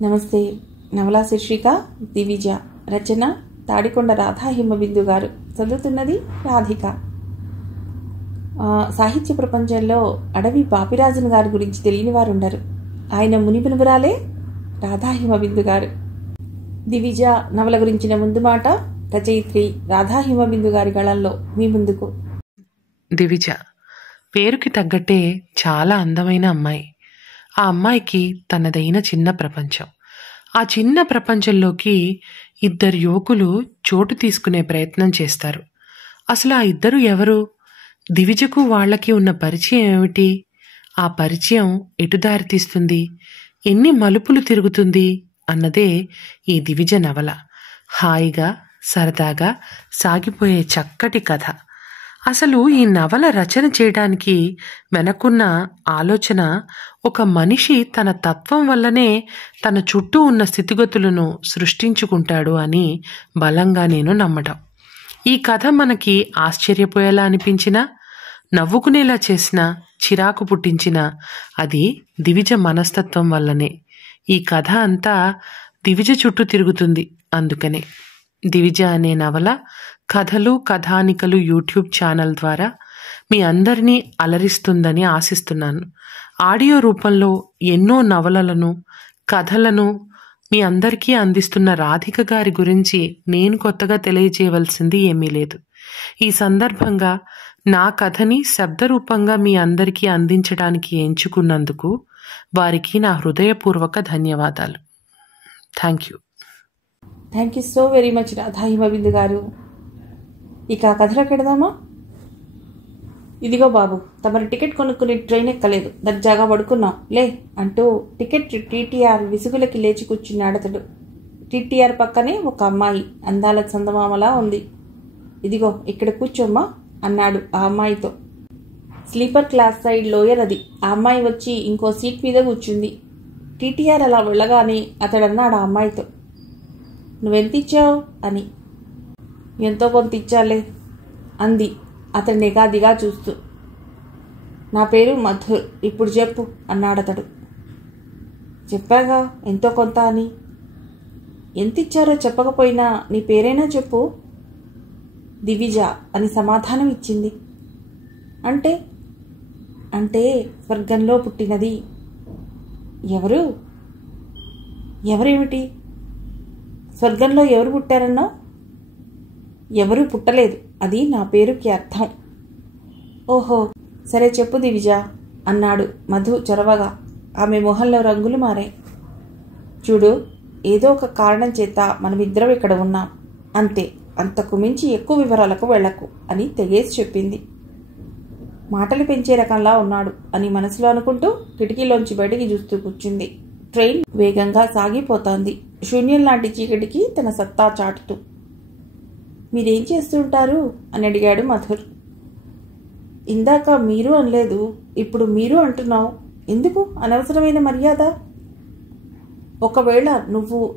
నమస్తే. నవలా శీర్షిక దివిజ. రచన తాడికొండ రాధా హిమబిందు గారు. చదువుతున్నది రాధిక. సాహిత్య ప్రపంచంలో అడవి పాపిరాజన్ గారి గురించి తెలియని వారు ఉండరు. ఆయన మునిపునుగురాలే రాధా హిమబిందు గారు. దివిజ నవల గురించిన ముందు మాట రచయిత్రి రాధా హిమబిందు గారి గళంలో మీ ముందుకు. దివిజ పేరుకి తగ్గట్టే చాలా అందమైన అమ్మాయి. ఆ అమ్మాయికి తనదైన చిన్న ప్రపంచం. ఆ చిన్న ప్రపంచంలోకి ఇద్దరు యువకులు చోటు తీసుకునే ప్రయత్నం చేస్తారు. అసలు ఆ ఇద్దరు ఎవరు? దివిజకు వాళ్ళకి ఉన్న పరిచయం ఏమిటి? ఆ పరిచయం ఎటు దారి తీస్తుంది? ఎన్ని మలుపులు తిరుగుతుంది అన్నదే ఈ దివిజ నవల. హాయిగా సరదాగా సాగిపోయే చక్కటి కథ. అసలు ఈ నవల రచన చేయడానికి వెనకున్న ఆలోచన, ఒక మనిషి తన తత్వం వల్లనే తన చుట్టూ ఉన్న స్థితిగతులను సృష్టించుకుంటాడు అని బలంగా నేను నమ్మటం. ఈ కథ మనకి ఆశ్చర్యపోయేలా అనిపించినా, నవ్వుకునేలా చేసినా, చిరాకు పుట్టించినా అది దివిజ మనస్తత్వం వల్లనే. ఈ కథ అంతా దివిజ చుట్టూ తిరుగుతుంది. అందుకనే దివిజ అనే నవల కథలు కథానికలు యూట్యూబ్ ఛానల్ ద్వారా మీ అందరినీ అలరిస్తుందని ఆశిస్తున్నాను. ఆడియో రూపంలో ఎన్నో నవలలను కథలను మీ అందరికీ అందిస్తున్న రాధిక గారి గురించి నేను కొత్తగా తెలియజేయవలసింది ఏమీ లేదు. ఈ సందర్భంగా నా కథని శబ్దరూపంగా మీ అందరికీ అందించడానికి ఎంచుకున్నందుకు వారికి నా హృదయపూర్వక ధన్యవాదాలు. Thank you. Thank you so very much Radha Himabindu గారు. ఇక కథలోకి వెడదామా? ఇదిగో బాబు, తమరు టికెట్ కొనుక్కుని ట్రైన్ ఎక్కలేదు, దర్జాగా పడుకున్నాం లే అంటూ టికెట్ టీటీఆర్ విసుగులకి లేచి కూర్చున్నాడతడు. టీటీఆర్ పక్కనే ఒక అమ్మాయి అందాల చందమామలా ఉంది. ఇదిగో ఇక్కడ కూర్చోమ్మా అన్నాడు ఆ అమ్మాయితో. స్లీపర్ క్లాస్ సైడ్ లోయర్ అది. ఆ అమ్మాయి వచ్చి ఇంకో సీట్ మీద కూర్చుంది. టీటీఆర్ అలా వెళ్ళగానే అతడన్నాడు ఆ అమ్మాయితో, నువ్వెంతిచ్చావు అని. ఎంతో కొంత ఇచ్చాలే అంది అతడు నిగాదిగా చూస్తూ. నా పేరు మధుర్, ఇప్పుడు చెప్పు అన్నాడతడు. చెప్పాగా ఎంతో కొంత అని. ఎంతిచ్చారో చెప్పకపోయినా నీ పేరైనా చెప్పు. దివిజ అని సమాధానం ఇచ్చింది. అంటే అంటే స్వర్గంలో పుట్టినది. ఎవరు? ఎవరేమిటి? స్వర్గంలో ఎవరు పుట్టారన్నావు? ఎవరూ పుట్టలేదు, అది నా పేరుకి అర్థం. ఓహో, సరే చెప్పు దివిజ అన్నాడు మధు చొరవగా. ఆమె మొహంలో రంగులు మారాయి. చూడు, ఏదో ఒక కారణం చేత మనమిద్దరం ఇక్కడ ఉన్నాం, అంతే, అంతకు మించి ఎక్కువ వివరాలకు వెళ్లకు అని తెగేసి చెప్పింది. మాటలు పెంచే రకంలా ఉన్నాడు అని మనసులో అనుకుంటూ కిటికీలోంచి బయటికి చూస్తూ కూర్చుంది. ట్రైన్ వేగంగా సాగిపోతోంది, శూన్యం లాంటి చీకటికి తన సత్తా చాటుతూ. మీరేం చేస్తుంటారు అని అడిగాడు మధుర్. ఇందాక మీరు అనలేదు, ఇప్పుడు మీరు అంటున్నావు. ఎందుకు అనవసరమైన మర్యాద? ఒకవేళ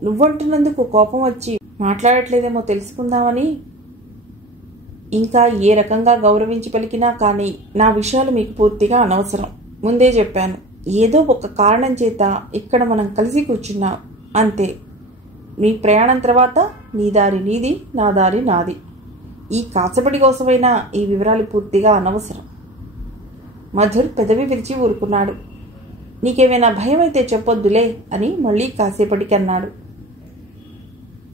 నువ్వంటున్నందుకు కోపం వచ్చి మాట్లాడట్లేదేమో తెలుసుకుందామని. ఇంకా ఏ రకంగా గౌరవించి పలికినా కానీ నా విషయాలు మీకు పూర్తిగా అనవసరం. ముందే చెప్పాను, ఏదో ఒక కారణం చేత ఇక్కడ మనం కలిసి కూర్చున్నాం, అంతే. మీ ప్రయాణం తర్వాత నీ దారి నీది, నా దారి నాది. ఈ కాసపడి కోసమైనా ఈ వివరాలు పూర్తిగా అనవసరం. మధుర్ పెదవి విరిచి ఊరుకున్నాడు. నీకేమైనా భయం అయితే చెప్పొద్దులే అని మళ్ళీ కాసేపటికి అన్నాడు.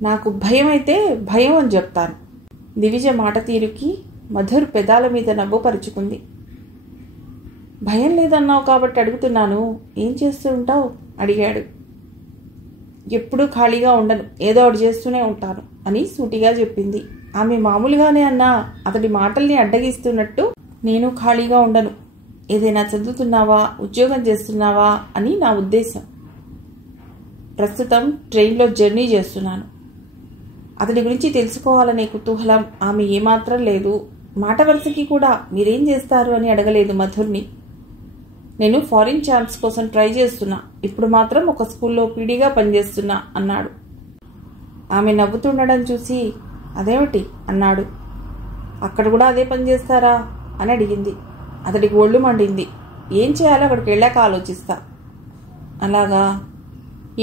నాకు భయం అయితే భయం అని చెప్తాను. దివిజ మాట తీరుకి మధుర్ పెదాల మీద నవ్వు పరుచుకుంది. భయం లేదన్నావు కాబట్టి అడుగుతున్నాను, ఏం చేస్తూ ఉంటావు అడిగాడు. ఎప్పుడూ ఖాళీగా ఉండను, ఏదో ఒకటి చేస్తూనే ఉంటాను అని సూటిగా చెప్పింది. ఆమె మామూలుగానే అన్నా అతడి మాటల్ని అడ్డగిస్తున్నట్టు, నేను ఖాళీగా ఉండను, ఏదైనా చదువుతున్నావా, ఉద్యోగం చేస్తున్నావా అని నా ఉద్దేశం. ప్రస్తుతం ట్రైన్లో జర్నీ చేస్తున్నాను. అతడి గురించి తెలుసుకోవాలనే కుతూహలం ఆమె ఏమాత్రం లేదు. మాట వరుసకి కూడా మీరేం చేస్తారు అని అడగలేదు మధుర్ని. నేను ఫారిన్ ఛాంప్స్ కోసం ట్రై చేస్తున్నా, ఇప్పుడు మాత్రం ఒక స్కూల్లో పీడీగా పనిచేస్తున్నా అన్నాడు. ఆమె నవ్వుతుండడం చూసి అదేమిటి అన్నాడు. అక్కడ కూడా అదే పని చేస్తారా అని అడిగింది. అతడికి ఒళ్ళు మండింది. ఏం చేయాలో అక్కడికి వెళ్ళాక ఆలోచిస్తా. అలాగా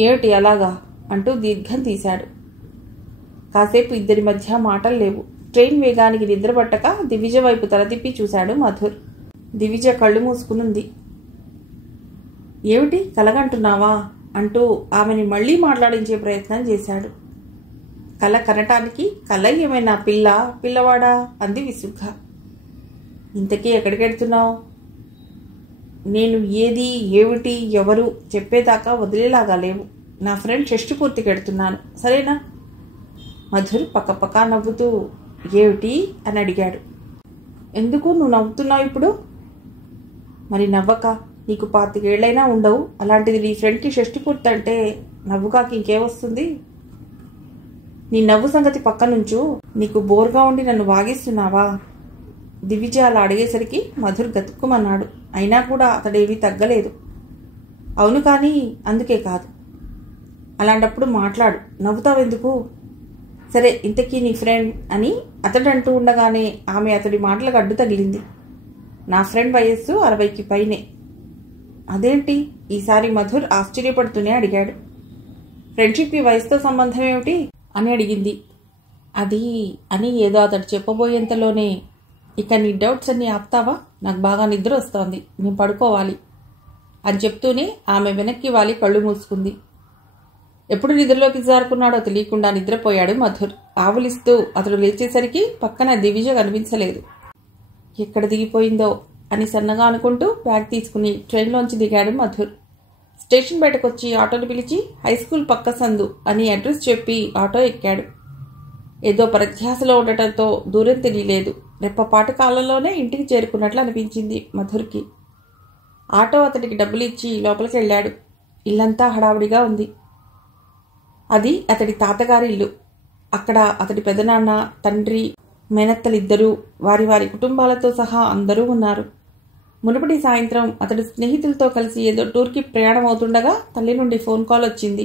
ఏమిటి అలాగా అంటూ దీర్ఘం తీశాడు. కాసేపు ఇద్దరి మధ్య మాటలు లేవు. ట్రైన్ వేగానికి నిద్రపట్టక దివిజ వైపు తల తిప్పి చూశాడు మధుర్. దివిజ కళ్ళు మూసుకునుంది. ఏమిటి కలగంటున్నావా అంటూ ఆమెని మళ్లీ మాట్లాడించే ప్రయత్నం చేశాడు. కల కనటానికి కల ఏమైనా పిల్లవాడా అంది విసుగ్గా. ఇంతకీ ఎక్కడికెడుతున్నావు? నేను ఏది ఏమిటి ఎవరు చెప్పేదాకా వదిలేలాగా లేవు. నా ఫ్రెండ్ షష్ఠి పూర్తికి ఎడుతున్నాను, సరేనా? మధుర్ పక్కపక్క నవ్వుతూ ఏమిటి అని అడిగాడు. ఎందుకు నువ్వు నవ్వుతున్నావు ఇప్పుడు? మరి నవ్వక, నీకు 25 ఏళ్లైనా ఉండవు, అలాంటిది నీ ఫ్రెండ్కి షష్ఠి పూర్తి అంటే నవ్వుకాకి ఇంకేమొస్తుంది? నీ నవ్వు సంగతి పక్కనుంచు, నీకు బోర్గా ఉండి నన్ను వాగిస్తున్నావా? దివిజ అలా అడిగేసరికి మధుర్ గతుక్కుమన్నాడు. అయినా కూడా అతడేమీ తగ్గలేదు. అవును కానీ అందుకే కాదు. అలాంటప్పుడు మాట్లాడు, నవ్వుతావెందుకు? సరే ఇంతకీ నీ ఫ్రెండ్ అని అతడు అంటూ ఉండగానే ఆమె అతడి మాటలకు అడ్డు తగిలింది. నా ఫ్రెండ్ వయస్సు 60కి పైనే. అదేంటి? ఈసారి మధుర్ ఆశ్చర్యపడుతూనే అడిగాడు. ఫ్రెండ్షిప్కి వయసుతో సంబంధం ఏమిటి అని అడిగింది. అది అని ఏదో అతడు చెప్పబోయేంతలోనే, ఇక నీ డౌట్స్ అన్నీ ఆపుతావా? నాకు బాగా నిద్ర వస్తోంది, నేను పడుకోవాలి అని చెప్తూనే ఆమె వెనక్కి వాలి కళ్ళు మూసుకుంది. ఎప్పుడు నిద్రలోకి జారుకున్నాడో తెలియకుండా నిద్రపోయాడు మధుర్. ఆవులిస్తూ అతడు లేచేసరికి పక్కన దివిజ కనిపించలేదు. ఎక్కడ దిగిపోయిందో అని సన్నగా అనుకుంటూ బ్యాగ్ తీసుకుని ట్రైన్లోంచి దిగాడు మధుర్. స్టేషన్ బయటకొచ్చి ఆటోను పిలిచి హైస్కూల్ పక్క సందు అని అడ్రస్ చెప్పి ఆటో ఎక్కాడు. ఏదో ప్రధ్యాసలో ఉండటంతో దూరం తెలియలేదు. రెప్పపాటు కాలంలోనే ఇంటికి చేరుకున్నట్లు అనిపించింది మధుర్కి. ఆటో అతడికి డబ్బులు ఇచ్చి లోపలికి వెళ్ళాడు. ఇల్లంతా హడావుడిగా ఉంది. అది అతడి తాతగారి ఇల్లు. అక్కడ అతడి పెదనాన్న, తండ్రి, మేనత్తలిద్దరూ, వారి వారి కుటుంబాలతో సహా అందరూ ఉన్నారు. మునుపటి సాయంత్రం అతడు స్నేహితులతో కలిసి ఏదో టూర్కి ప్రయాణం అవుతుండగా తల్లి నుండి ఫోన్ కాల్ వచ్చింది.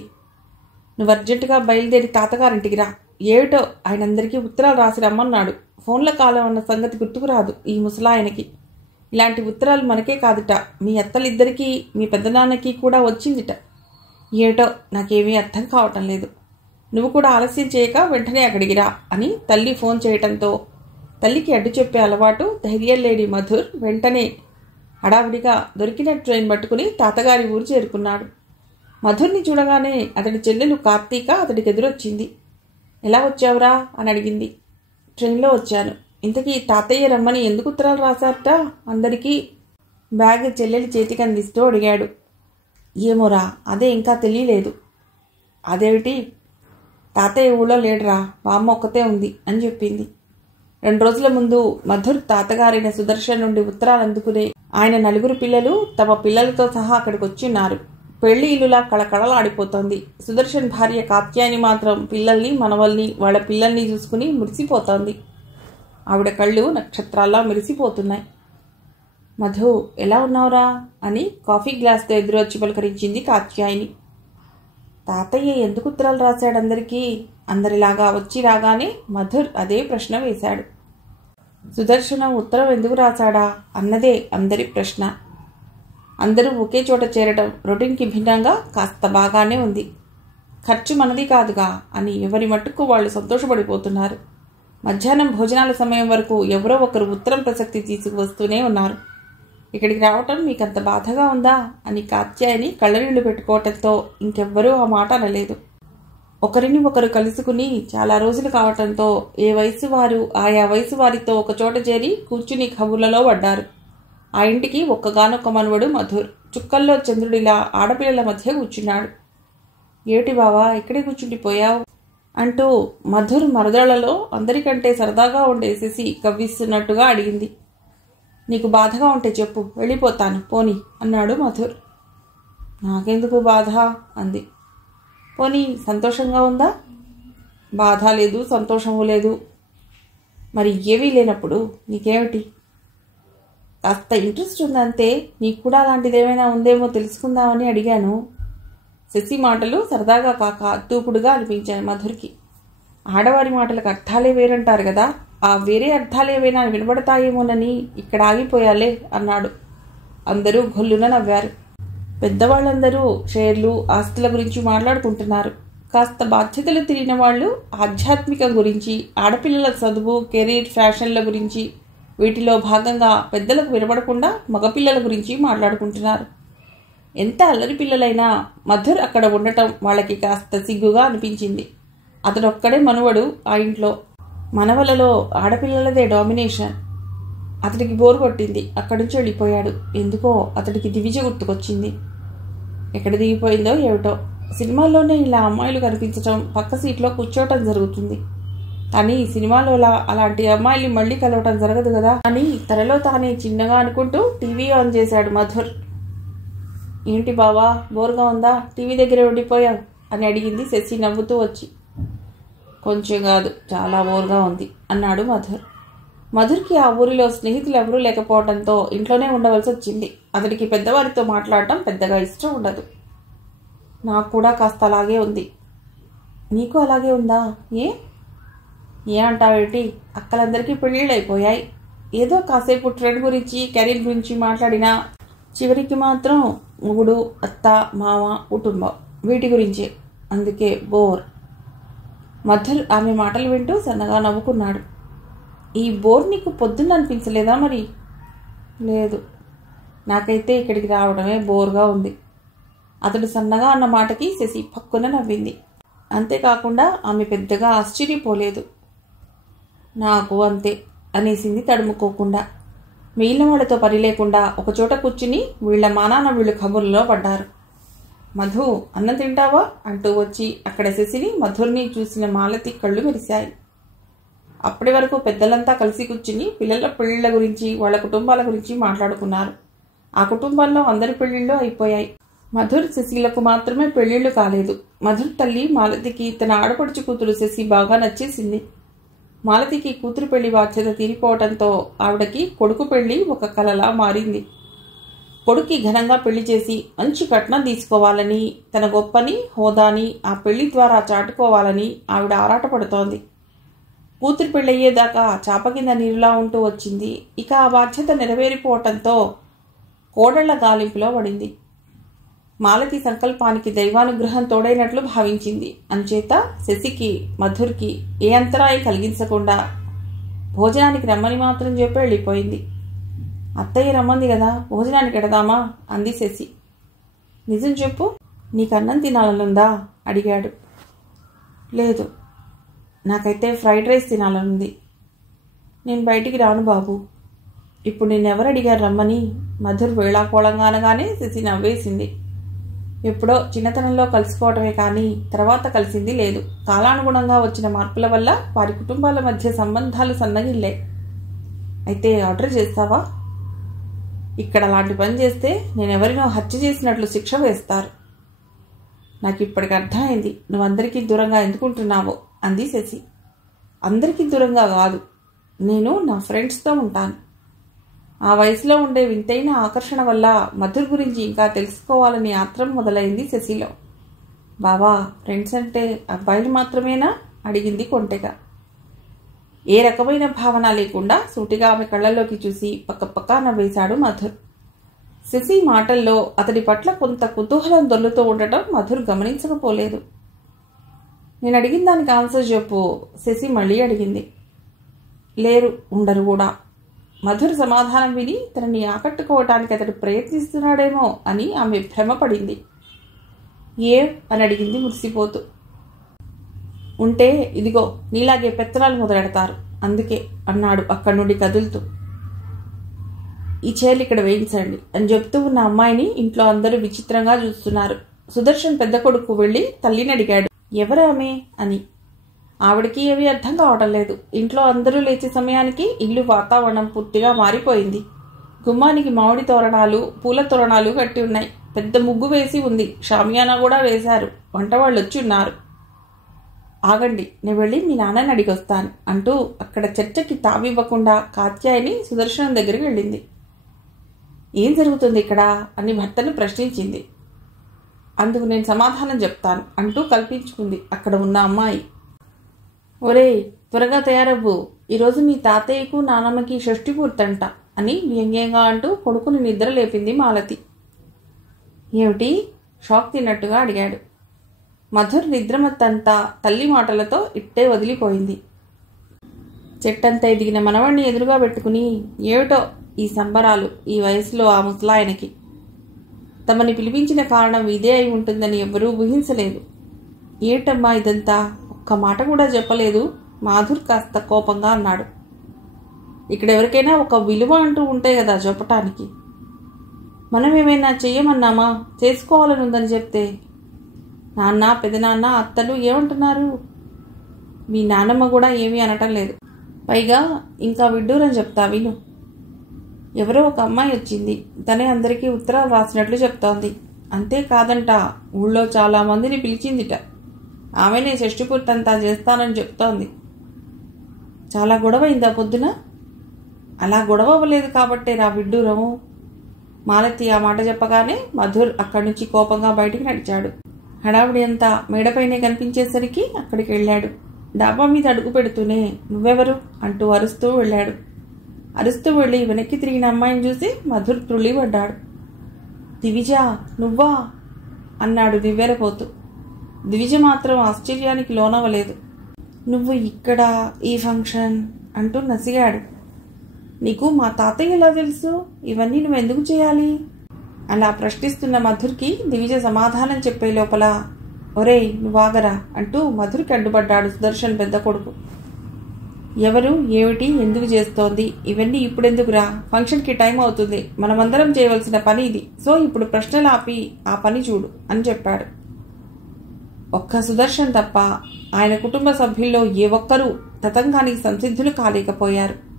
నువ్వు అర్జెంటుగా బయలుదేరి తాతగారింటికి రా. ఏమిటో ఆయనందరికీ ఉత్తరాలు రాసి రమ్మన్నాడు. ఫోన్ల కాలం అన్న సంగతి గుర్తుకురాదు ఈ ముసలాయనకి. ఇలాంటి ఉత్తరాలు మనకే కాదుట, మీ అత్తలిద్దరికీ మీ పెద్దనాన్నకి కూడా వచ్చిందిట. ఏమిటో నాకేమీ అర్థం కావటం లేదు. నువ్వు కూడా ఆలస్యం చేయక వెంటనే అక్కడికి రా అని తల్లి ఫోన్ చేయటంతో తల్లికి అడ్డు చెప్పే అలవాటు ధైర్యం లేని మధుర్ వెంటనే హడావుడిగా దొరికిన ట్రైన్ పట్టుకుని తాతగారి ఊరు చేరుకున్నాడు. మధుర్ని చూడగానే అతడి చెల్లెలు కార్తీక అతడికి ఎదురొచ్చింది. ఎలా వచ్చావురా అని అడిగింది. ట్రైన్లో వచ్చాను. ఇంతకీ తాతయ్య రమ్మని ఎందుకు ఉత్తరాలు రాశారట అందరికీ? బ్యాగ్ చెల్లెలి చేతికి అందిస్తూ అడిగాడు. ఏమోరా, అదే ఇంకా తెలియలేదు. అదేమిటి? తాతయ్య ఊళ్ళో లేడురా, బామ్మ ఒక్కతే ఉంది అని చెప్పింది. 2 రోజుల ముందు మధుర్ తాతగారైన సుదర్శన్ నుండి ఉత్తరాలు అందుకునే ఆయన 4 పిల్లలు తమ పిల్లలతో సహా అక్కడికి వచ్చిన్నారు. పెళ్లి ఇల్లులా కళకళలాడిపోతోంది. సుదర్శన్ భార్య కాత్యాయని మాత్రం పిల్లల్ని, మనవల్ని, వాళ్ళ పిల్లల్ని చూసుకుని మురిసిపోతోంది. ఆవిడ కళ్ళు నక్షత్రాల్లా మెరిసిపోతున్నాయి. మధు, ఎలా ఉన్నావురా అని కాఫీ గ్లాస్తో ఎదురొచ్చి పలకరించింది కాత్యాయని. తాతయ్య ఎందుకు ఉత్తరాలు రాశాడందరికీ? అందరిలాగా వచ్చి రాగానే మధుర్ అదే ప్రశ్న వేశాడు. సుదర్శనం ఉత్తరం ఎందుకు రాశాడా అన్నదే అందరి ప్రశ్న. అందరూ ఒకే చోట చేరడం రొటీన్కి భిన్నంగా కాస్త బాగానే ఉంది. ఖర్చు మనది కాదుగా అని ఎవరి మట్టుకు వాళ్ళు సంతోషపడిపోతున్నారు. మధ్యాహ్నం భోజనాల సమయం వరకు ఎవరో ఒకరు ఉత్తరం ప్రసక్తి తీసుకువస్తూనే ఉన్నారు. ఇక్కడికి రావటం మీకంత బాధగా ఉందా అని కాత్యాయని కళ్ళనీళ్లు పెట్టుకోవటంతో ఇంకెవ్వరూ ఆ మాట అనలేదు. ఒకరిని ఒకరు కలుసుకుని చాలా రోజులు కావటంతో ఏ వయసు వారు ఆయా వయసు వారితో ఒకచోట చేరి కూర్చుని కబుర్లలో పడ్డారు. ఆ ఇంటికి ఒక్కగానొక్క మనవడు మధుర్ చుక్కల్లో చంద్రుడిలా ఆడపిల్లల మధ్య కూర్చున్నాడు. ఏటి బావా ఇక్కడే కూర్చుండిపోయావు అంటూ మధుర్ మరదళ్లలో అందరికంటే సరదాగా ఉండే శశి కవ్విస్తున్నట్టుగా అడిగింది. నీకు బాధగా ఉంటే చెప్పు, వెళ్ళిపోతాను పోనీ అన్నాడు మధుర్. నాకెందుకు బాధ అంది. పోనీ సంతోషంగా ఉందా? బాధ లేదు, సంతోషము లేదు. మరి ఏవీ లేనప్పుడు నీకేమిటి? కాస్త ఇంట్రెస్ట్ ఉందంతే. నీకు కూడా అలాంటిదేమైనా ఉందేమో తెలుసుకుందామని అడిగాను. శశి మాటలు సరదాగా కాక తూపుడుగా అనిపించాయి మధుర్కి. ఆడవారి మాటలకు అర్థాలే వేరంటారు కదా, ఆ వేరే అర్థాలేవైనా వినబడతాయేమోనని ఇక్కడ ఆగిపోయాలే అన్నాడు. అందరూ గొల్లున నవ్వారు. పెద్దవాళ్ళందరూ షేర్లు, ఆస్తుల గురించి మాట్లాడుకుంటున్నారు. కాస్త బాధ్యతలు తిరిగిన వాళ్ళు ఆధ్యాత్మికం గురించి, ఆడపిల్లల చదువు, కెరీర్, ఫ్యాషన్ల గురించి, వీటిలో భాగంగా పెద్దలకు వినపడకుండా మగపిల్లల గురించి మాట్లాడుకుంటున్నారు. ఎంత అల్లరి పిల్లలైనా మధుర్ అక్కడ ఉండటం వాళ్ళకి కాస్త సిగ్గుగా అనిపించింది. అతడొక్కడే మనువడు ఆ ఇంట్లో. మనవలలో ఆడపిల్లలదే డామినేషన్. అతడికి బోరు కొట్టింది. అక్కడి నుంచి వెళ్ళిపోయాడు. ఎందుకో అతడికి దివిజ గుర్తుకొచ్చింది. ఎక్కడ దిగిపోయిందో ఏమిటో. సినిమాల్లోనే ఇలా అమ్మాయిలు కనిపించటం, పక్క సీట్లో కూర్చోవటం జరుగుతుంది. కానీ సినిమాలో అలాంటి అమ్మాయిల్ని మళ్ళీ కలవటం జరగదు కదా అని తనలో తానే చిన్నగా అనుకుంటూ టీవీ ఆన్ చేశాడు మధుర్. ఏంటి బావా, బోరుగా ఉందా? టీవీ దగ్గర ఉండిపోయావు అని అడిగింది శశి నవ్వుతూ వచ్చి. కొంచెం కాదు, చాలా బోరుగా ఉంది అన్నాడు మధుర్. మధుర్కి ఆ ఊరిలో స్నేహితులు ఎవరూ లేకపోవడంతో ఇంట్లోనే ఉండవలసి వచ్చింది. అతడికి పెద్దవారితో మాట్లాడటం పెద్దగా ఇష్టం ఉండదు. నాకు కూడా కాస్త అలాగే ఉంది. నీకు అలాగే ఉందా? ఏ అంటావేటి? అక్కలందరికీ పెళ్ళిళ్ళు అయిపోయాయి. ఏదో కాసేపు ట్రెండ్ గురించి, కెరీర్ గురించి మాట్లాడినా చివరికి మాత్రం మొగుడు, అత్త, మామ, కుటుంబం వీటి గురించే. అందుకే బోర్. మధుర్ ఆమె మాటలు వింటూ సన్నగా నవ్వుకున్నాడు. ఈ బోర్ నీకు పొద్దున్న అనిపించలేదా మరి? లేదు, నాకైతే ఇక్కడికి రావడమే బోర్గా ఉంది. అతడు సన్నగా అన్న మాటకి శశి పక్కున నవ్వింది. అంతేకాకుండా ఆమె పెద్దగా ఆశ్చర్యపోలేదు. నాకు అంతే అనేసింది తడుముకోకుండా. మిగిలిన వాళ్ళతో పని లేకుండా ఒకచోట కూర్చుని వీళ్ల మానాన వీళ్ళు కబుర్లలో పడ్డారు. మధు, అన్నం తింటావా అంటూ వచ్చి అక్కడ శశిని, మధుర్ని చూసిన మాలతి కళ్ళు మెరిశాయి. అప్పటి వరకు పెద్దలంతా కలిసి కూర్చుని పిల్లల పెళ్లిళ్ల గురించి, వాళ్ళ కుటుంబాల గురించి మాట్లాడుకున్నారు. ఆ కుటుంబాల్లో అందరి పెళ్లిళ్ళు అయిపోయాయి. మధుర్, శశిలకు మాత్రమే పెళ్లిళ్లు కాలేదు. మధుర్ తల్లి మాలతికి తన ఆడపడుచు కూతురు శశి బాగా నచ్చేసింది. మాలతికి కూతురు పెళ్లి బాధ్యత తీరిపోవడంతో ఆవిడకి కొడుకు పెళ్లి ఒక కలలా మారింది. కొడుక్కి ఘనంగా పెళ్లి చేసి మంచి కట్నం తీసుకోవాలని, తన గొప్పని, హోదాని ఆ పెళ్లి ద్వారా చాటుకోవాలని ఆవిడ ఆరాటపడుతోంది. కూతురు పెళ్ళయ్యేదాకా చాప కింద నీరులా ఉంటూ వచ్చింది. ఇక ఆ బాధ్యత నెరవేరిపోవటంతో కోడళ్ల గాలింపులో పడింది. మాలతి సంకల్పానికి దైవానుగ్రహం తోడైనట్లు భావించింది. అంచేత శశికి, మధుర్కి ఏ అంతరాయం కలిగించకుండా భోజనానికి రమ్మని మాత్రం చెప్పి వెళ్ళిపోయింది. అత్తయ్య రమ్మంది కదా, భోజనానికి ఎడదామా అంది శశి. నిజం చెప్పు, నీకు అన్నం తినాలనుందా అడిగాడు. లేదు, నాకైతే ఫ్రైడ్ రైస్ తినాలనుంది. నేను బయటికి రాను బాబు. ఇప్పుడు నిన్నెవరు అడిగారు రమ్మని? మధుర్ వేళాకోళంగా అనగానే శశి నవ్వేసింది. ఎప్పుడో చిన్నతనంలో కలిసిపోవటమే కానీ తర్వాత కలిసింది లేదు. కాలానుగుణంగా వచ్చిన మార్పుల వల్ల వారి కుటుంబాల మధ్య సంబంధాలు సన్నగిల్లే. అయితే ఆర్డర్ చేస్తావా? ఇక్కడ అలాంటి పని చేస్తే నేనెవరినో హత్య చేసినట్లు శిక్ష వేస్తారు. నాకు ఇప్పటికి అర్థమైంది నువ్వు అందరికీ దూరంగా ఎందుకుంటున్నావో అంది శశి. అందరికీ దూరంగా కాదు, నేను నా ఫ్రెండ్స్తో ఉంటాను. ఆ వయసులో ఉండే వింతైన ఆకర్షణ వల్ల మధుర్ గురించి ఇంకా తెలుసుకోవాలని ఆత్రం మొదలైంది శశిలో. బావా, ఫ్రెండ్స్ అంటే అబ్బాయిలు మాత్రమేనా అడిగింది కొంటెగా. ఏ రకమైన భావన లేకుండా సూటిగా ఆమె కళ్ళల్లోకి చూసి పక్కపక్కా నవ్వేశాడు మధుర్. శశి మాటల్లో అతడి పట్ల కొంత కుతూహలం దొర్లుతూ ఉండటం మధుర్ గమనించకపోలేదు. నేను అడిగిన దానికి ఆన్సర్ చెప్పు శశి మళ్ళీ అడిగింది. లేరు, ఉండరు కూడా. మధుర్ సమాధానం విని తనని ఆకట్టుకోవటానికి అతడు ప్రయత్నిస్తున్నాడేమో అని ఆమె భ్రమపడింది. అని అడిగింది మురిసిపోతూ. ఉంటే ఇదిగో నీలాగే పెత్తనాలు మొదలెడతారు, అందుకే అన్నాడు అక్కడి నుండి కదులుతూ. ఈ చీరలు ఇక్కడ వేయించండి అని చెప్తూ ఉన్న అమ్మాయిని ఇంట్లో అందరూ విచిత్రంగా చూస్తున్నారు. సుదర్శన్ పెద్ద కొడుకు వెళ్లి తల్లిని అడిగాడు, ఎవరామె అని. ఆవిడకి ఏమీ అర్థం కావటం లేదు. ఇంట్లో అందరూ లేచే సమయానికి ఇల్లు వాతావరణం పూర్తిగా మారిపోయింది. గుమ్మానికి మామిడి తోరణాలు, పూల తోరణాలు కట్టి ఉన్నాయి. పెద్ద ముగ్గు వేసి ఉంది. షామియానా కూడా వేశారు. వంటవాళ్ళు వచ్చి ఉన్నారు. ఆగండి, నేను వెళ్ళి మీ నాన్నని అడిగొస్తాను అంటూ అక్కడ చర్చకి తావివ్వకుండా కాత్యాయని సుదర్శనం దగ్గరికి వెళ్ళింది. ఏం జరుగుతుంది ఇక్కడ అని భర్తను ప్రశ్నించింది. అందుకు నేను సమాధానం చెప్తాను అంటూ కల్పించుకుంది అక్కడ ఉన్న అమ్మాయి. ఒరేయ్, త్వరగా తయారవ్వు, ఈరోజు మీ తాతయ్యకు నానమ్మకి షష్ఠి పూర్తంట అని వ్యంగ్యంగా అంటూ కొడుకుని నిద్ర లేపింది మాలతి. ఏమిటి? షాక్ తిన్నట్టుగా అడిగాడు. మధుర్ నిద్రమత్తంతా తల్లి మాటలతో ఇట్టే వదిలిపోయింది. చెట్టంతా ఎదిగిన మనవణ్ణి ఎదురుగా పెట్టుకుని ఏమిటో ఈ సంబరాలు ఈ వయసులో ఆ ముసలాయనకి. తమని పిలిపించిన కారణం ఇదే అయి ఉంటుందని ఎవ్వరూ ఊహించలేదు. ఏటమ్మా ఇదంతా? ఒక్క మాట కూడా చెప్పలేదు. మాధుర్ కాస్త కోపంగా అన్నాడు. ఇక్కడ ఎవరికైనా ఒక విలువ అంటూ ఉంటే కదా చెప్పటానికి. మనం ఏమైనా చెయ్యమన్నామా? చేసుకోవాలని ఉందని చెప్తే నాన్న, పెదనాన్న, అత్తలు ఏమంటున్నారు? మీ నాన్నమ్మ కూడా ఏమీ అనటం లేదు. పైగా ఇంకా విడ్డూరని చెప్తా విను. ఎవరో ఒక అమ్మాయి వచ్చింది. తనే అందరికీ ఉత్తరాలు రాసినట్లు చెప్తోంది. అంతేకాదంట, ఊళ్ళో చాలా మందిని పిలిచిందిట. ఆమెనే షష్టిపూర్తంతా చేస్తానని చెప్తోంది. చాలా గొడవైందా పొద్దున? అలా గొడవ అవ్వలేదు కాబట్టే రా విడ్డూరము. మాలతి ఆ మాట చెప్పగానే మధుర్ అక్కడి నుంచి కోపంగా బయటికి నడిచాడు. హడావుడి అంతా మేడపైనే కనిపించేసరికి అక్కడికి వెళ్ళాడు. డాబా మీద అడుగు పెడుతూనే నువ్వెవరు అంటూ అరుస్తూ వెళ్ళాడు. అరుస్తూ వెళ్ళి వెనక్కి తిరిగిన అమ్మాయిని చూసి మధుర్ త్రుళ్ళిపడ్డాడు. దివిజ, నువ్వా అన్నాడు నివ్వెరపోతూ. దివిజ మాత్రం ఆశ్చర్యానికి లోనవ్వలేదు. నువ్వు ఇక్కడ, ఈ ఫంక్షన్ అంటూ నసిగాడు. నీకు మా తాతయ్య ఎలా తెలుసు? ఇవన్నీ నువ్వెందుకు చేయాలి? అలా ప్రశ్నిస్తున్న మధుర్కి దివిజ సమాధానం చెప్పే లోపల ఒరేయ్ నువ్వాగరా అంటూ మధుర్కి అడ్డుపడ్డాడు సుదర్శన్ పెద్ద కొడుకు. ఎవరు, ఏమిటి, ఎందుకు చేస్తోంది? ఇవన్నీ ఇప్పుడెందుకురా? ఫంక్షన్కి టైం అవుతుంది. మనమందరం చేయవలసిన పని ఇది. సో ఇప్పుడు ప్రశ్నలు ఆపి ఆ పని చూడు అని చెప్పాడు. ఒక్క సుదర్శన్ తప్ప ఆయన కుటుంబ సభ్యుల్లో ఏ ఒక్కరూ తతంగానికి సంసిద్ధులు కాలేకపోయారు.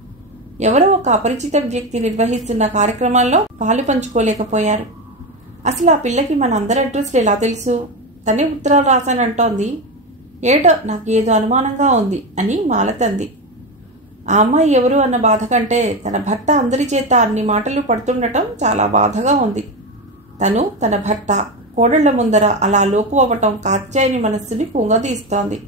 ఎవరో ఒక అపరిచిత వ్యక్తి నిర్వహిస్తున్న కార్యక్రమాల్లో పాలు పంచుకోలేకపోయారు. అసలు ఆ పిల్లకి మన అందరి అడ్రస్లు ఎలా తెలుసు? తనే ఉత్తరాలు రాశానంటోంది. ఏటో నాకు ఏదో అనుమానంగా ఉంది అని మాలతంది. ఆ అమ్మాయి ఎవరు అన్న బాధ కంటే తన భర్త అందరి చేత అన్ని మాటలు పడుతుండటం చాలా బాధగా ఉంది. తను తన భర్త కోడళ్ల ముందర అలా లోకు అవ్వటం కాత్యాయని మనస్సుని కుంగదీస్తోంది.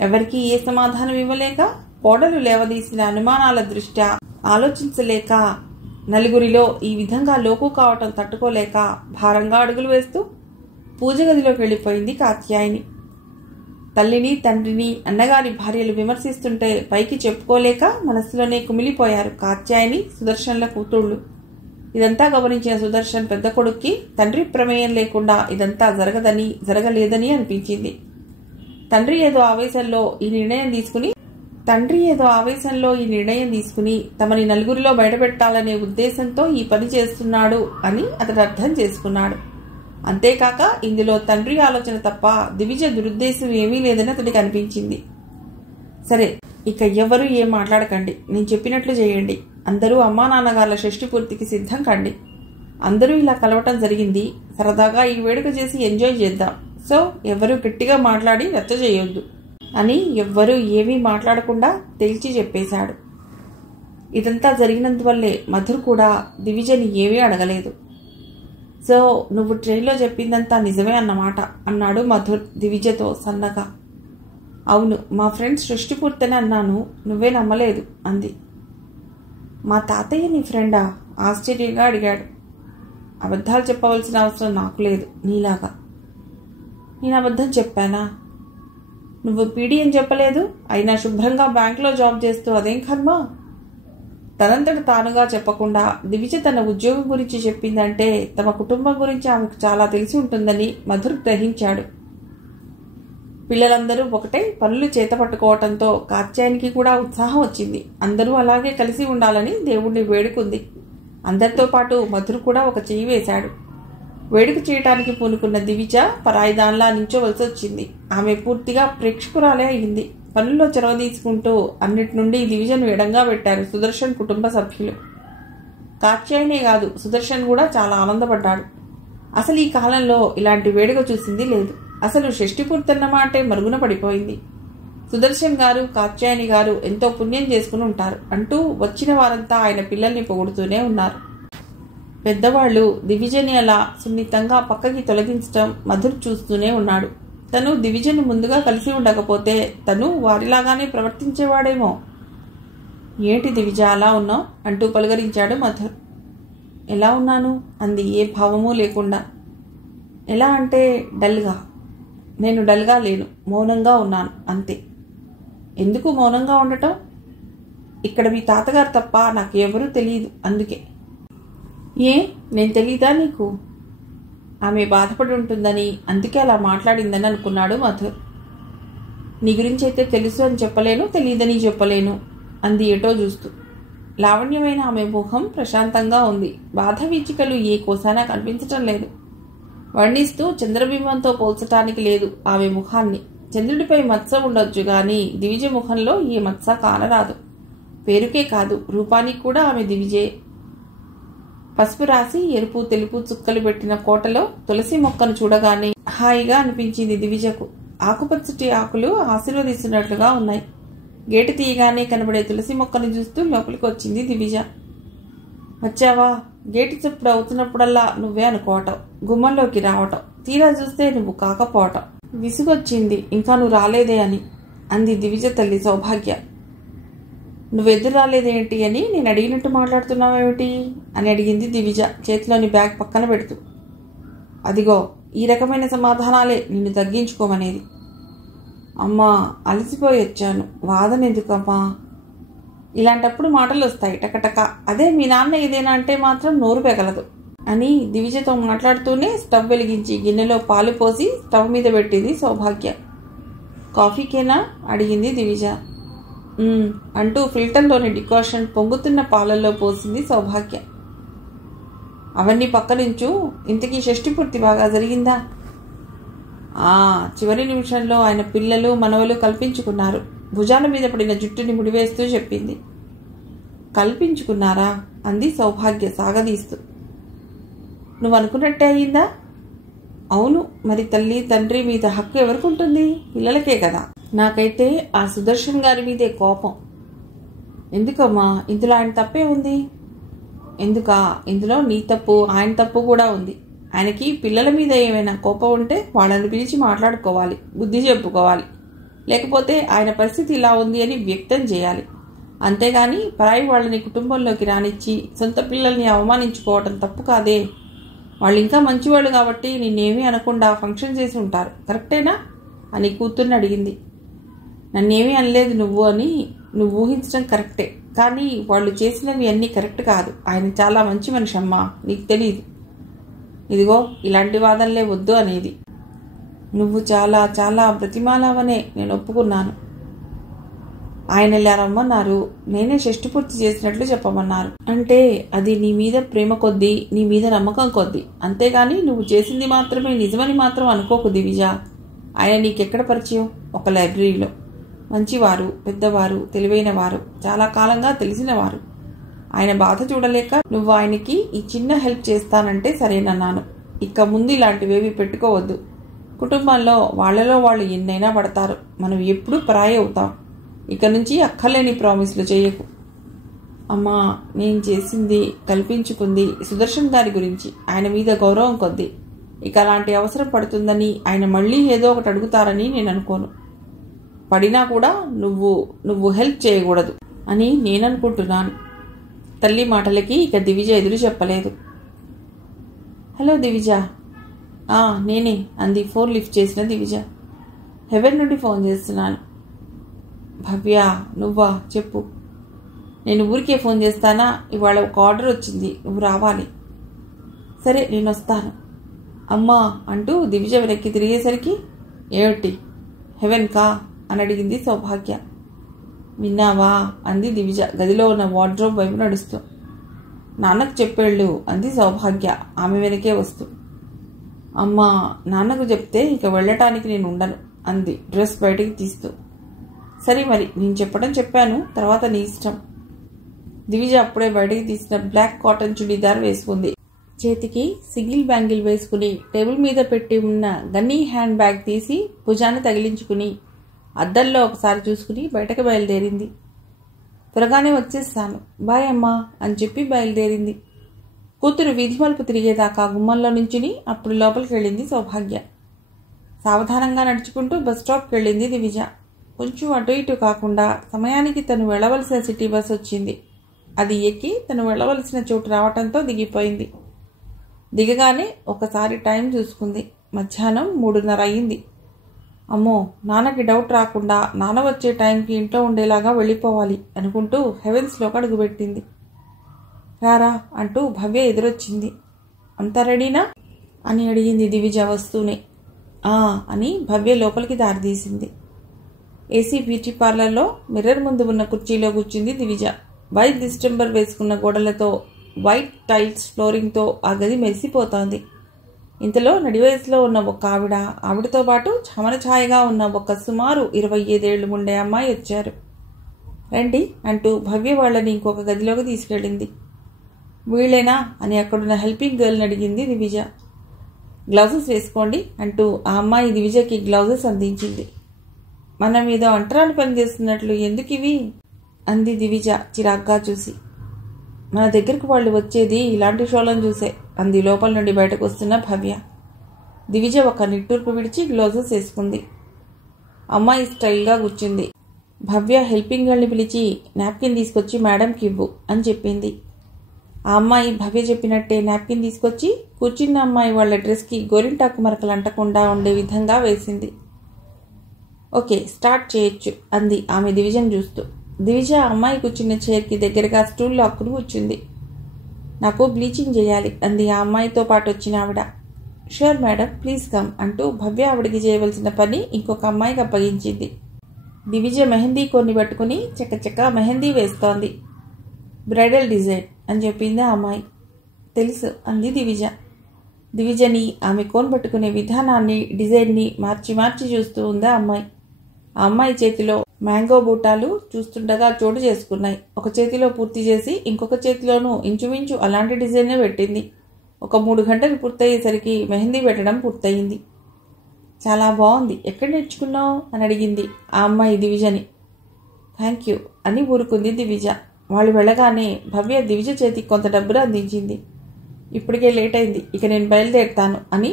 ఎవరికీ ఏ సమాధానం ఇవ్వలేక, కోడలు లేవదీసిన అనుమానాల దృష్ట్యా ఆలోచించలేక, నలుగురిలో ఈ విధంగా లోకు కావటం తట్టుకోలేక భారంగా అడుగులు వేస్తూ పూజ గదిలోకి వెళ్ళిపోయింది కాత్యాయని. తల్లిని, తండ్రిని, అన్నగారి భార్యలు విమర్శిస్తుంటే పైకి చెప్పుకోలేక మనస్సులోనే కుమిలిపోయారు కాత్యాయని, సుదర్శన్ల కూతుళ్లు. ఇదంతా గమనించిన సుదర్శన్ పెద్ద కొడుక్కి తండ్రి ప్రమేయం లేకుండా ఇదంతా జరగలేదని అనిపించింది. తండ్రి ఏదో ఆవేశంలో ఈ నిర్ణయం తీసుకుని తమని నలుగురిలో బయటపెట్టాలనే ఉద్దేశంతో ఈ పని చేస్తున్నాడు అని అతడు అర్థం చేసుకున్నాడు. అంతేకాక ఇందులో తండ్రి ఆలోచన తప్ప దివిజ దురుద్దేశం ఏమీ లేదని అతడికి అనిపించింది. సరే, ఇక ఎవ్వరూ ఏం మాట్లాడకండి. నేను చెప్పినట్లు చేయండి. అందరూ అమ్మా నాన్నగార్ల షష్ఠి పూర్తికి సిద్ధం కండి. అందరూ ఇలా కలవటం జరిగింది. సరదాగా ఈ వేడుక చేసి ఎంజాయ్ చేద్దాం. సో ఎవరూ గట్టిగా మాట్లాడి రచ్చ చేయొద్దు అని ఎవ్వరూ ఏమీ మాట్లాడకుండా తేల్చి చెప్పేశాడు. ఇదంతా జరిగినందువల్లే మధుర్ కూడా దివిజని ఏమీ అడగలేదు. సో నువ్వు ట్రైన్లో చెప్పిందంతా నిజమే అన్నమాట అన్నాడు మధుర్ దివిజతో సన్నగా. అవును, మా ఫ్రెండ్స్ సృష్టి పూర్తని అన్నాను, నువ్వే నమ్మలేదు అంది. మా తాతయ్య నీ ఫ్రెండా? ఆశ్చర్యంగా అడిగాడు. అబద్ధాలు చెప్పవలసిన అవసరం నాకు లేదు నీలాగా. నేను అబద్ధం చెప్పానా? నువ్వు పీడీ అని చెప్పలేదు. అయినా శుభ్రంగా బ్యాంకులో జాబ్ చేస్తూ అదేం కర్మ? తనంతట తానుగా చెప్పకుండా దివిజ తన ఉద్యోగం గురించి చెప్పిందంటే తమ కుటుంబం గురించి ఆమెకు చాలా తెలిసి ఉంటుందని మధుర్ గ్రహించాడు. పిల్లలందరూ ఒకటే పనులు చేతపట్టుకోవటంతో కాత్యాయనికి కూడా ఉత్సాహం వచ్చింది. అందరూ అలాగే కలిసి ఉండాలని దేవుణ్ణి వేడుకుంది. అందరితో పాటు మధుర్ కూడా ఒక చెయ్యి వేశాడు. వేడుక చేయటానికి పూనుకున్న దివిజ పరాయిదాన్లా నించోవలసి వచ్చింది. ఆమె పూర్తిగా ప్రేక్షకురాలే అయింది. పనుల్లో చొరవ తీసుకుంటూ అన్నిటి నుండి దివిజను ఎడంగా పెట్టారు సుదర్శన్ కుటుంబ సభ్యులు. కాత్యాయనే కాదు, సుదర్శన్ కూడా చాలా ఆనందపడ్డాడు. అసలు ఈ కాలంలో ఇలాంటి వేడుక చూసింది లేదు. అసలు షష్ఠి పూర్తన్నమాటే మరుగున పడిపోయింది. సుదర్శన్ గారు, కాత్యాయని గారు ఎంతో పుణ్యం చేసుకుని ఉంటారు అంటూ వచ్చిన వారంతా ఆయన పిల్లల్ని పొగుడుతూనే ఉన్నారు. పెద్దవాళ్లు దివిజని అలా సున్నితంగా పక్కకి తొలగించటం మధుర్ చూస్తూనే ఉన్నాడు. తను దివిజను ముందుగా కలిసి ఉండకపోతే తను వారిలాగానే ప్రవర్తించేవాడేమో. ఏంటి దివిజ అలా ఉన్నావు అంటూ పలుకరించాడు మధుర్. ఎలా ఉన్నాను అంది ఏ భావమూ లేకుండా. ఎలా అంటే డల్గా. నేను డల్గా లేను, మౌనంగా ఉన్నాను అంతే. ఎందుకు మౌనంగా ఉండటం? ఇక్కడ మీ తాతగారు తప్ప నాకు ఎవరూ తెలియదు, అందుకే. ఏ, నేను తెలీదా నీకు? ఆమె బాధపడి ఉంటుందని, అందుకే అలా మాట్లాడిందని అనుకున్నాడు మధుర్. నీ గురించి అయితే తెలుసు అని చెప్పలేను, తెలియదని చెప్పలేను అంది ఎటో చూస్తూ. లావణ్యమైన ఆమె ముఖం ప్రశాంతంగా ఉంది. బాధ వీచికలు ఏ కోసానా కనిపించటం లేదు. వర్ణిస్తూ చంద్రబింబంతో పోల్చటానికి లేదు ఆమె ముఖాన్ని. చంద్రుడిపై మత్స ఉండొచ్చు గాని దివిజ ముఖంలో ఏ మత్స కానరాదు. పేరుకే కాదు, రూపానికి కూడా ఆమె దివిజే. పసుపు రాసి ఎరుపు తెలుపు చుక్కలు పెట్టిన కోటలో తులసి మొక్కను చూడగానే హాయిగా అనిపించింది దివిజకు. ఆకుపచ్చటి ఆకులు ఆశీర్వదిస్తున్నట్లుగా ఉన్నాయి. గేటు తీయగానే కనబడే తులసి మొక్కను చూస్తూ లోపలికి వచ్చింది దివిజ. వచ్చావా? గేటు చప్పుడు అవుతున్నప్పుడల్లా నువ్వే అనుకోవటం, గుమ్మంలోకి రావటం, తీరా చూస్తే నువ్వు కాకపోవటం. విసుగొచ్చింది ఇంకా నువ్వు రాలేదే అని అంది దివిజ తల్లి సౌభాగ్య. నువ్వెదురు రాలేదేంటి అని నేను అడిగినట్టు మాట్లాడుతున్నావేమిటి అని అడిగింది దివిజ చేతిలోని బ్యాగ్ పక్కన పెడుతూ. అదిగో ఈ రకమైన సమాధానాలే నిన్ను తగ్గించుకోమనేది. అమ్మా, అలసిపోయి వచ్చాను, వాదన ఎందుకమ్మా? ఇలాంటప్పుడు మాటలు వస్తాయి టకటక. అదే మీ నాన్న ఏదైనా అంటే మాత్రం నోరు పెగలదు అని దివిజతో మాట్లాడుతూనే స్టవ్ వెలిగించి గిన్నెలో పాలు పోసి స్టవ్ మీద పెట్టింది సౌభాగ్య. కాఫీకేనా అడిగింది దివిజ. అంటూ ఫిల్టర్లోని డికాషన్ పొంగుతున్న పాలల్లో పోసింది సౌభాగ్య. అవన్నీ పక్కనుంచు, ఇంతకీ షష్ఠి పూర్తి బాగా జరిగిందా? చివరి నిమిషంలో ఆయన పిల్లలు మనవలు కల్పించుకున్నారు. భుజాల మీద పడిన జుట్టుని ముడివేస్తూ చెప్పింది. కల్పించుకున్నారా అంది సౌభాగ్య సాగదీస్తూ. నువ్వు అనుకున్నట్టే అయిందా? అవును, మరి తల్లి తండ్రి మీద హక్కు ఎవరికుంటుంది? పిల్లలకే కదా. నాకైతే ఆ సుదర్శన్ గారి మీదే కోపం. ఎందుకమ్మా? ఇందులో ఆయన తప్పే ఉంది. ఎందుకా? ఇందులో నీ తప్పు ఆయన తప్పు కూడా ఉంది. ఆయనకి పిల్లల మీద ఏమైనా కోపం ఉంటే వాళ్ళని పిలిచి మాట్లాడుకోవాలి, బుద్ధి చెప్పుకోవాలి. లేకపోతే ఆయన పరిస్థితి ఇలా ఉంది అని వ్యక్తం చేయాలి. అంతేగాని పరాయి వాళ్ళని కుటుంబంలోకి రానిచ్చి సొంత పిల్లల్ని అవమానించుకోవటం తప్పు కాదే. వాళ్ళు ఇంకా మంచివాళ్ళు కాబట్టి నిన్నేమీ అనకుండా ఫంక్షన్ చేసి ఉంటారు, కరెక్టేనా అని కూతుర్ని అడిగింది. నన్నేమీ అనలేదు నువ్వు అని నువ్వు ఊహించడం కరెక్టే, కానీ వాళ్ళు చేసినవి అన్నీ కరెక్ట్ కాదు. ఆయన చాలా మంచి మనిషి అమ్మా, నీకు తెలీదు. ఇదిగో ఇలాంటి వాదనలే వద్దు అనేది. నువ్వు చాలా చాలా బ్రతిమాలావనే నేను ఒప్పుకున్నాను. ఆయన ఇలా రమ్మన్నారు, నేనే షష్ఠి పూర్తి చేసినట్లు చెప్పమన్నారు. అంటే అది నీ మీద ప్రేమ కొద్దీ, నీ మీద నమ్మకం కొద్దీ, అంతేగాని నువ్వు చేసింది మాత్రమే నిజమని మాత్రం అనుకోకు దివిజ. ఆయన నీకెక్కడ పరిచయం? ఒక లైబ్రరీలో. మంచివారు, పెద్దవారు, తెలివైన వారు, చాలా కాలంగా తెలిసినవారు. ఆయన బాధ చూడలేక నువ్వు ఆయనకి ఈ చిన్న హెల్ప్ చేస్తానంటే సరేనన్నాను. ఇక ముందు ఇలాంటివేవి పెట్టుకోవద్దు. కుటుంబంలో వాళ్ళలో వాళ్ళు ఎన్నైనా పడతారు, మనం ఎప్పుడూ పరాయి అవుతాం. ఇక నుంచి అక్కర్లేని ప్రామిస్లు చేయకు. అమ్మా, నేను చేసింది, కల్పించుకుంది సుదర్శన్ గారి గురించి, ఆయన మీద గౌరవం కొద్దీ. ఇక అలాంటి అవసరం పడుతుందని, ఆయన మళ్ళీ ఏదో ఒకటి అడుగుతారని నేను అనుకోను. పడినా కూడా నువ్వు హెల్ప్ చేయకూడదు అని నేననుకుంటున్నాను. తల్లి మాటలకి ఇక దివిజ ఎదురు చెప్పలేదు. హలో దివిజ. నేనే అంది ఫోన్ లిఫ్ట్ చేసిన దివిజ. హెవెన్ నుండి ఫోన్ చేస్తున్నాను. భవ్య, నువ్వా? చెప్పు. నేను ఊరికే ఫోన్ చేస్తానా? ఇవాళ ఒక ఆర్డర్ వచ్చింది, నువ్వు రావాలి. సరే, నేను వస్తాను. అమ్మా అంటూ దివిజ వెనక్కి తిరిగేసరికి, ఏమిటి హెవెన్ కా అని అడిగింది సౌభాగ్య. విన్నావా అంది దివిజ గదిలో ఉన్న వార్డ్రోబ్ వైపు నడుస్తూ. నాన్నకు చెప్పేళ్ళు అంది సౌభాగ్య ఆమె వెనకే వస్తూ. అమ్మా, నాన్నకు చెప్తే ఇక వెళ్ళటానికి నేను ఉండను అంది డ్రెస్ బయటికి తీస్తూ. సరే మరి, నేను చెప్పడం చెప్పాను, తర్వాత నీ ఇష్టం. దివిజ అప్పుడే బయటికి తీసిన బ్లాక్ కాటన్ చుడీదార్ వేసుకుంది. చేతికి సిగిల్ బ్యాంగిల్ వేసుకుని టేబుల్ మీద పెట్టి ఉన్న గన్నీ హ్యాండ్ బ్యాగ్ తీసి భుజాన్ని తగిలించుకుని అద్దంలో ఒకసారి చూసుకుని బయటకు బయలుదేరింది. త్వరగానే వచ్చేస్తాను, బాయ్ అమ్మా అని చెప్పి బయలుదేరింది. కూతురు వీధి మలుపు తిరిగేదాకా గుమ్మంలో నుంచుని అప్పుడు లోపలికి వెళ్ళింది సౌభాగ్య. సావధానంగా నడుచుకుంటూ బస్ స్టాప్కి వెళ్ళింది దివిజ. కొంచెం అటు ఇటు కాకుండా సమయానికి తను వెళ్ళవలసిన సిటీ బస్ వచ్చింది. అది ఎక్కి తను వెళ్ళవలసిన చోటు రావటంతో దిగిపోయింది. దిగగానే ఒకసారి టైం చూసుకుంది. మధ్యాహ్నం 3:30 అయింది. అమ్మో, నాన్నకి డౌట్ రాకుండా నాన్న వచ్చే టైంకి ఇంట్లో ఉండేలాగా వెళ్ళిపోవాలి అనుకుంటూ హెవెన్స్లోకి అడుగుపెట్టింది. రారా అంటూ భవ్య ఎదురొచ్చింది. అంతా రెడీనా అని అడిగింది దివిజ వస్తూనే. అని భవ్య లోపలికి దారితీసింది. ఏసీ బ్యూటీ పార్లర్లో మిర్రర్ ముందు ఉన్న కుర్చీలో కూర్చుంది దివిజ. వైట్ డిస్టెంబర్ వేసుకున్న గోడలతో, వైట్ టైల్స్ ఫ్లోరింగ్తో ఆ గది మెరిసిపోతోంది. ఇంతలో నడివయసులో ఉన్న ఒక ఆవిడతో పాటు చమన ఛాయగా ఉన్న ఒక సుమారు 25 ఏళ్లు ఉండే అమ్మాయి వచ్చారు. రండి అంటూ భవ్య వాళ్ళని ఇంకొక గదిలోకి తీసుకెళ్ళింది. వీళ్ళేనా అని అక్కడున్న హెల్పింగ్ గర్ల్ని అడిగింది దివిజ. గ్లౌజెస్ వేసుకోండి అంటూ ఆ అమ్మాయి దివిజకి గ్లౌజెస్ అందించింది. మనం ఏదో అంటరాని పని చేస్తున్నట్లు ఎందుకు ఇవి అంది దివిజ చిరాగ్గా చూసి. మన దగ్గరకు వాళ్ళు వచ్చేది ఇలాంటి షోలను చూసే అంది లోపల నుండి బయటకు వస్తున్న భవ్య. దివిజ ఒక నిట్టూర్పు విడిచి గ్లౌజెస్ వేసుకుంది. అమ్మాయి స్టైల్గా కూర్చుంది. భవ్య హెల్పింగ్ గర్ల్ని పిలిచి నాప్కిన్ తీసుకొచ్చి మేడంకి ఇవ్వు అని చెప్పింది. ఆ అమ్మాయి భవ్య చెప్పినట్టే నాప్కిన్ తీసుకొచ్చి కూర్చున్న అమ్మాయి వాళ్ళ డ్రెస్కి గోరింటాకు మరకలు అంటకుండా ఉండే విధంగా వేసింది. ఓకే, స్టార్ట్ చేయొచ్చు అంది ఆమె దివిజను చూస్తూ. దివిజ అమ్మాయి కూర్చున్న చైర్కి దగ్గరగా స్టూల్ లాక్కుని కూర్చుంది. నాకు బ్లీచింగ్ చేయాలి అంది ఆ అమ్మాయితో పాటు వచ్చిన ఆవిడ. ష్యూర్ మేడం, ప్లీజ్ కమ్ అంటూ భవ్య ఆవిడికి చేయవలసిన పని ఇంకొక అమ్మాయికి అప్పగించింది. దివిజ మెహందీ కొన్ని పట్టుకుని చక్కచక్క మెహందీ వేస్తోంది. బ్రైడల్ డిజైన్ అని చెప్పింది ఆ అమ్మాయి. తెలుసు అంది దివిజ. దివిజని ఆమె కోన్ పట్టుకునే విధానాన్ని, డిజైన్ని మార్చి మార్చి చూస్తూ ఉంది ఆ అమ్మాయి. ఆ అమ్మాయి చేతిలో మ్యాంగో బూటాలు చూస్తుండగా చోటు చేసుకున్నాయి. ఒక చేతిలో పూర్తి చేసి ఇంకొక చేతిలోనూ ఇంచుమించు అలాంటి డిజైన్నే పెట్టింది. ఒక 3 గంటలు పూర్తయ్యేసరికి మెహందీ పెట్టడం పూర్తయింది. చాలా బాగుంది, ఎక్కడ నేర్చుకున్నావు అని అడిగింది ఆ అమ్మాయి దివిజని. థ్యాంక్ యూ అని ఊరుకుంది దివిజ. వాళ్ళు వెళ్ళగానే భవ్య దివిజ చేతికి కొంత డబ్బులు అందించింది. ఇప్పటికే లేట్ అయింది, ఇక నేను బయలుదేరుతాను అని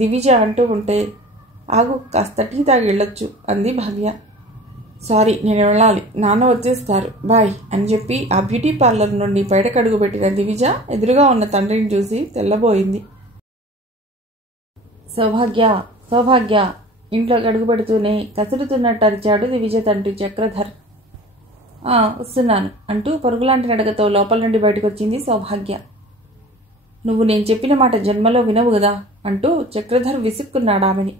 దివిజ అంటూ ఉంటే, ఆగు, కాస్త టీ తాగి వెళ్ళొచ్చు అంది భవ్య. సారీ, నేను వెళ్ళాలి, నాన్న వచ్చేస్తారు, బాయ్ అని చెప్పి ఆ బ్యూటీ పార్లర్ నుండి బయటకు అడుగుపెట్టిన దివిజ ఎదురుగా ఉన్న తండ్రిని చూసి తెల్లబోయింది. సౌభాగ్య, సౌభాగ్య ఇంట్లోకి అడుగుపెడుతూనే కసురుతున్నట్టు అరిచాడు దివిజ తండ్రి చక్రధర్. వస్తున్నాను అంటూ పరుగులాంటి నడకతో లోపల నుండి బయటకు వచ్చింది సౌభాగ్య. నువ్వు నేను చెప్పిన మాట జన్మలో వినవు కదా అంటూ చక్రధర్ విసుక్కున్నాడు ఆమెని.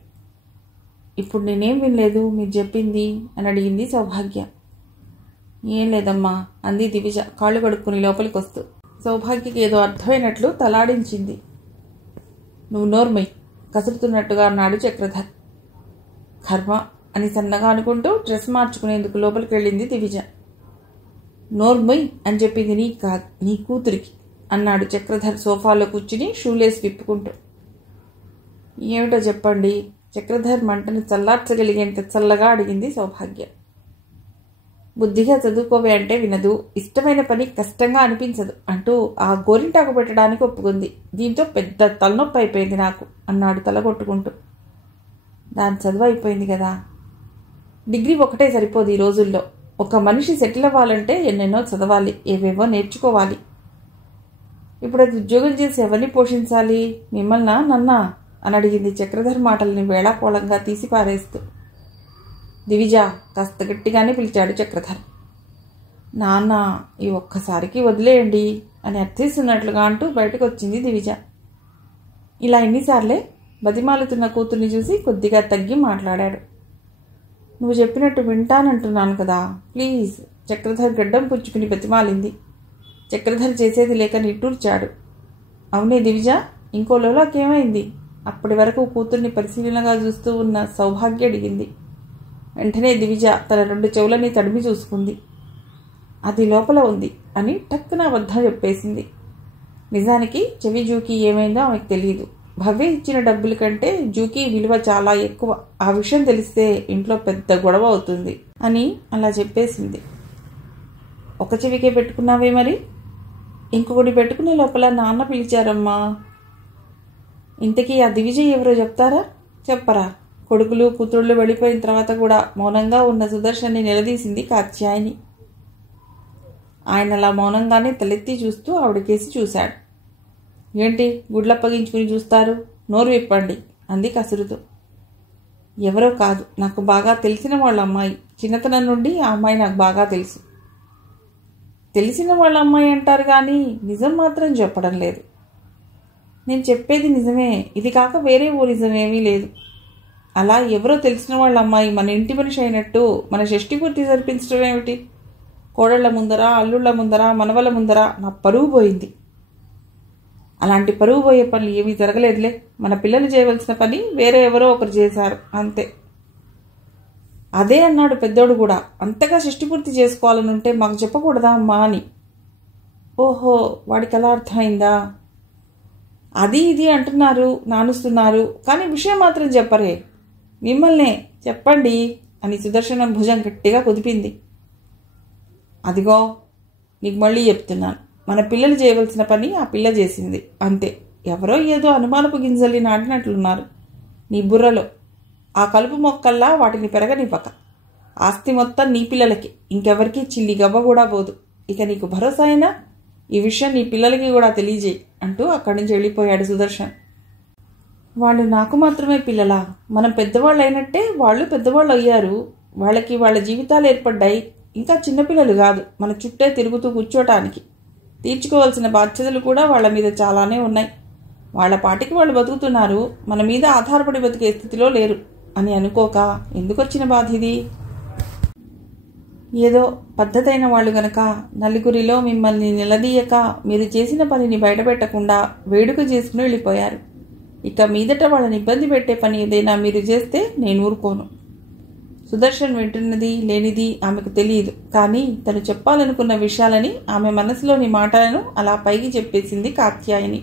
ఇప్పుడు నేనేం వినలేదు మీరు చెప్పింది అని అడిగింది సౌభాగ్య. ఏం లేదమ్మా అంది దివిజ కాళ్ళు కడుక్కుని లోపలికి వస్తూ. సౌభాగ్యకి ఏదో అర్థమైనట్లు తలాడించింది. నువ్వు నోర్మై కసురుతున్నట్టుగా అన్నాడు చక్రధర్. కర్మ అని సన్నగా అనుకుంటూ డ్రెస్ మార్చుకునేందుకు లోపలికి వెళ్ళింది దివిజ. నోర్మై అని చెప్పింది నీ కాదు, నీ కూతురికి అన్నాడు చక్రధర్ సోఫాలో కూర్చుని షూలేస్ విప్పుకుంటూ. ఏమిటో చెప్పండి చక్రధర్ మంటను చల్లార్చగలిగేంత చల్లగా అడిగింది సౌభాగ్య. బుద్ధిగా చదువుకోవే అంటే వినదు, ఇష్టమైన పని కష్టంగా అనిపించదు అంటూ ఆ గోరింటాకు పెట్టడానికి ఒప్పుకుంది. దీంతో పెద్ద తలనొప్పి అయిపోయింది నాకు అన్నాడు తలగొట్టుకుంటూ. దాని చదువు అయిపోయింది కదా, డిగ్రీ ఒకటే సరిపోదు ఈ రోజుల్లో. ఒక మనిషి సెటిల్ అవ్వాలంటే ఎన్నెన్నో చదవాలి, ఏవేవో నేర్చుకోవాలి. ఇప్పుడు అది ఉద్యోగం చేసి ఎవరిని పోషించాలి, మిమ్మల్నా నన్నా అని అడిగింది చక్రధర్ మాటల్ని వేళాకోళంగా తీసి పారేస్తూ. దివిజ కాస్త గట్టిగానే పిలిచాడు చక్రధర్. నాన్న ఈ ఒక్కసారికి వదిలేయండి అని అర్థిస్తున్నట్లుగా అంటూ బయటకు వచ్చింది దివిజ. ఇలా ఎన్నిసార్లే బతిమాలుతున్న కూతుర్ని చూసి కొద్దిగా తగ్గి మాట్లాడాడు. నువ్వు చెప్పినట్టు వింటానంటున్నాను కదా, ప్లీజ్ చక్రధర్ గడ్డం పుచ్చుకుని బతిమాలింది. చక్రధర్ చేసేది లేక నిట్టూర్చాడు. అవునే దివిజ, ఇంకో లోలాకేమైంది అప్పటి వరకు కూతుర్ని పరిశీలనగా చూస్తూ ఉన్న సౌభాగ్య అడిగింది. వెంటనే దివిజ తన 2 చెవులని తడిమి చూసుకుంది. అది లోపల ఉంది అని టక్కున అబద్ధం చెప్పేసింది. నిజానికి చెవి జూకీ ఏమైందో ఆమెకు తెలియదు. భవ్య ఇచ్చిన డబ్బుల కంటే జూకీ విలువ చాలా ఎక్కువ, ఆ విషయం తెలిస్తే ఇంట్లో పెద్ద గొడవ అవుతుంది అని అలా చెప్పేసింది. ఒక చెవికే పెట్టుకున్నావే మరి, ఇంకొకటి పెట్టుకునే లోపల నాన్న పిలిచారమ్మా. ఇంతకీ ఆ దివిజ ఎవరో చెప్తారా, చెప్పరా? కొడుకులు కూతుళ్ళు వెళ్ళిపోయిన తర్వాత కూడా మౌనంగా ఉన్న సుదర్శన్ని నిలదీసింది కాత్యాయని. ఆయన అలా మౌనంగానే తలెత్తి చూస్తూ ఆవిడకేసి చూశాడు. ఏంటి గుడ్లప్పగించుకుని చూస్తారు? నోరు విప్పండి అంది కసురుతో. ఎవరో కాదు, నాకు బాగా తెలిసిన వాళ్ళ అమ్మాయి. చిన్నతనం నుండి ఆ అమ్మాయి నాకు బాగా తెలుసు. తెలిసిన వాళ్ళ అమ్మాయి అంటారు కానీ నిజం మాత్రం చెప్పడం లేదు. నేను చెప్పేది నిజమే, ఇది కాక వేరే ఓ నిజమేమీ లేదు. అలా ఎవరో తెలిసిన వాళ్ళ అమ్మాయి మన ఇంటి మనిషి అయినట్టు మన షష్ఠి పూర్తి జరిపించడం ఏమిటి? కోడళ్ల ముందర, అల్లుళ్ల ముందర, మనవల ముందర నా పరువు పోయింది. అలాంటి పరువు పోయే పనులు ఏమీ జరగలేదులే. మన పిల్లలు చేయవలసిన పని వేరే ఎవరో ఒకరు చేశారు అంతే. అదే అన్నాడు పెద్దోడు కూడా. అంతగా షష్ఠి పూర్తి చేసుకోవాలనుంటే మాకు చెప్పకూడదా అమ్మా అని. ఓహో, వాడికి అలా అర్థమైందా? అది ఇది అంటున్నారు, నానుస్తున్నారు, కానీ విషయం మాత్రం చెప్పరే. మిమ్మల్నే చెప్పండి అని సుదర్శనం భుజం గట్టిగా కుదిపింది. అదిగో నీకు మళ్ళీ చెప్తున్నాను, మన పిల్లలు చేయవలసిన పని ఆ పిల్ల చేసింది అంతే. ఎవరో ఏదో అనుమానపు గింజల్ని నాటినట్లున్నారు నీ బుర్రలో. ఆ కలుపు మొక్కల్లా వాటిని పెరగనివ్వక. ఆస్తి మొత్తం నీ పిల్లలకి, ఇంకెవరికి చిల్లి గవ్వ కూడా పోదు. ఇక నీకు భరోసా అయినా ఈ విషయం నీ పిల్లలకి కూడా తెలియజేయి అంటూ అక్కడి నుంచి వెళ్ళిపోయాడు సుదర్శన్. వాళ్ళు నాకు మాత్రమే పిల్లలా? మనం పెద్దవాళ్ళు అయినట్టే వాళ్ళు పెద్దవాళ్ళు అయ్యారు. వాళ్ళకి వాళ్ళ జీవితాలు ఏర్పడ్డాయి. ఇంకా చిన్నపిల్లలు కాదు, మన చుట్టే తిరుగుతూ కూర్చోటానికి. తీర్చుకోవాల్సిన బాధ్యతలు కూడా వాళ్ళ మీద చాలానే ఉన్నాయి. వాళ్ళ పాటికి వాళ్ళు బతుకుతున్నారు, మన మీద ఆధారపడి బతికే స్థితిలో లేరు అని అనుకోక ఎందుకొచ్చిన బాధ ఇది? ఏదో పద్ధతైన వాళ్ళు గనక నలుగురిలో మిమ్మల్ని నిలదీయక మీరు చేసిన పనిని బయటపెట్టకుండా వేడుక చేసుకుని వెళ్ళిపోయారు. ఇక మీదట వాళ్ళని ఇబ్బంది పెట్టే పని ఏదైనా మీరు చేస్తే నేను ఊరుకోను. సుదర్శన్ వింటున్నది లేనిది ఆమెకు తెలియదు, కానీ తను చెప్పాలనుకున్న విషయాలని, ఆమె మనసులోని మాటలను అలా పైకి చెప్పేసింది కాత్యాయని.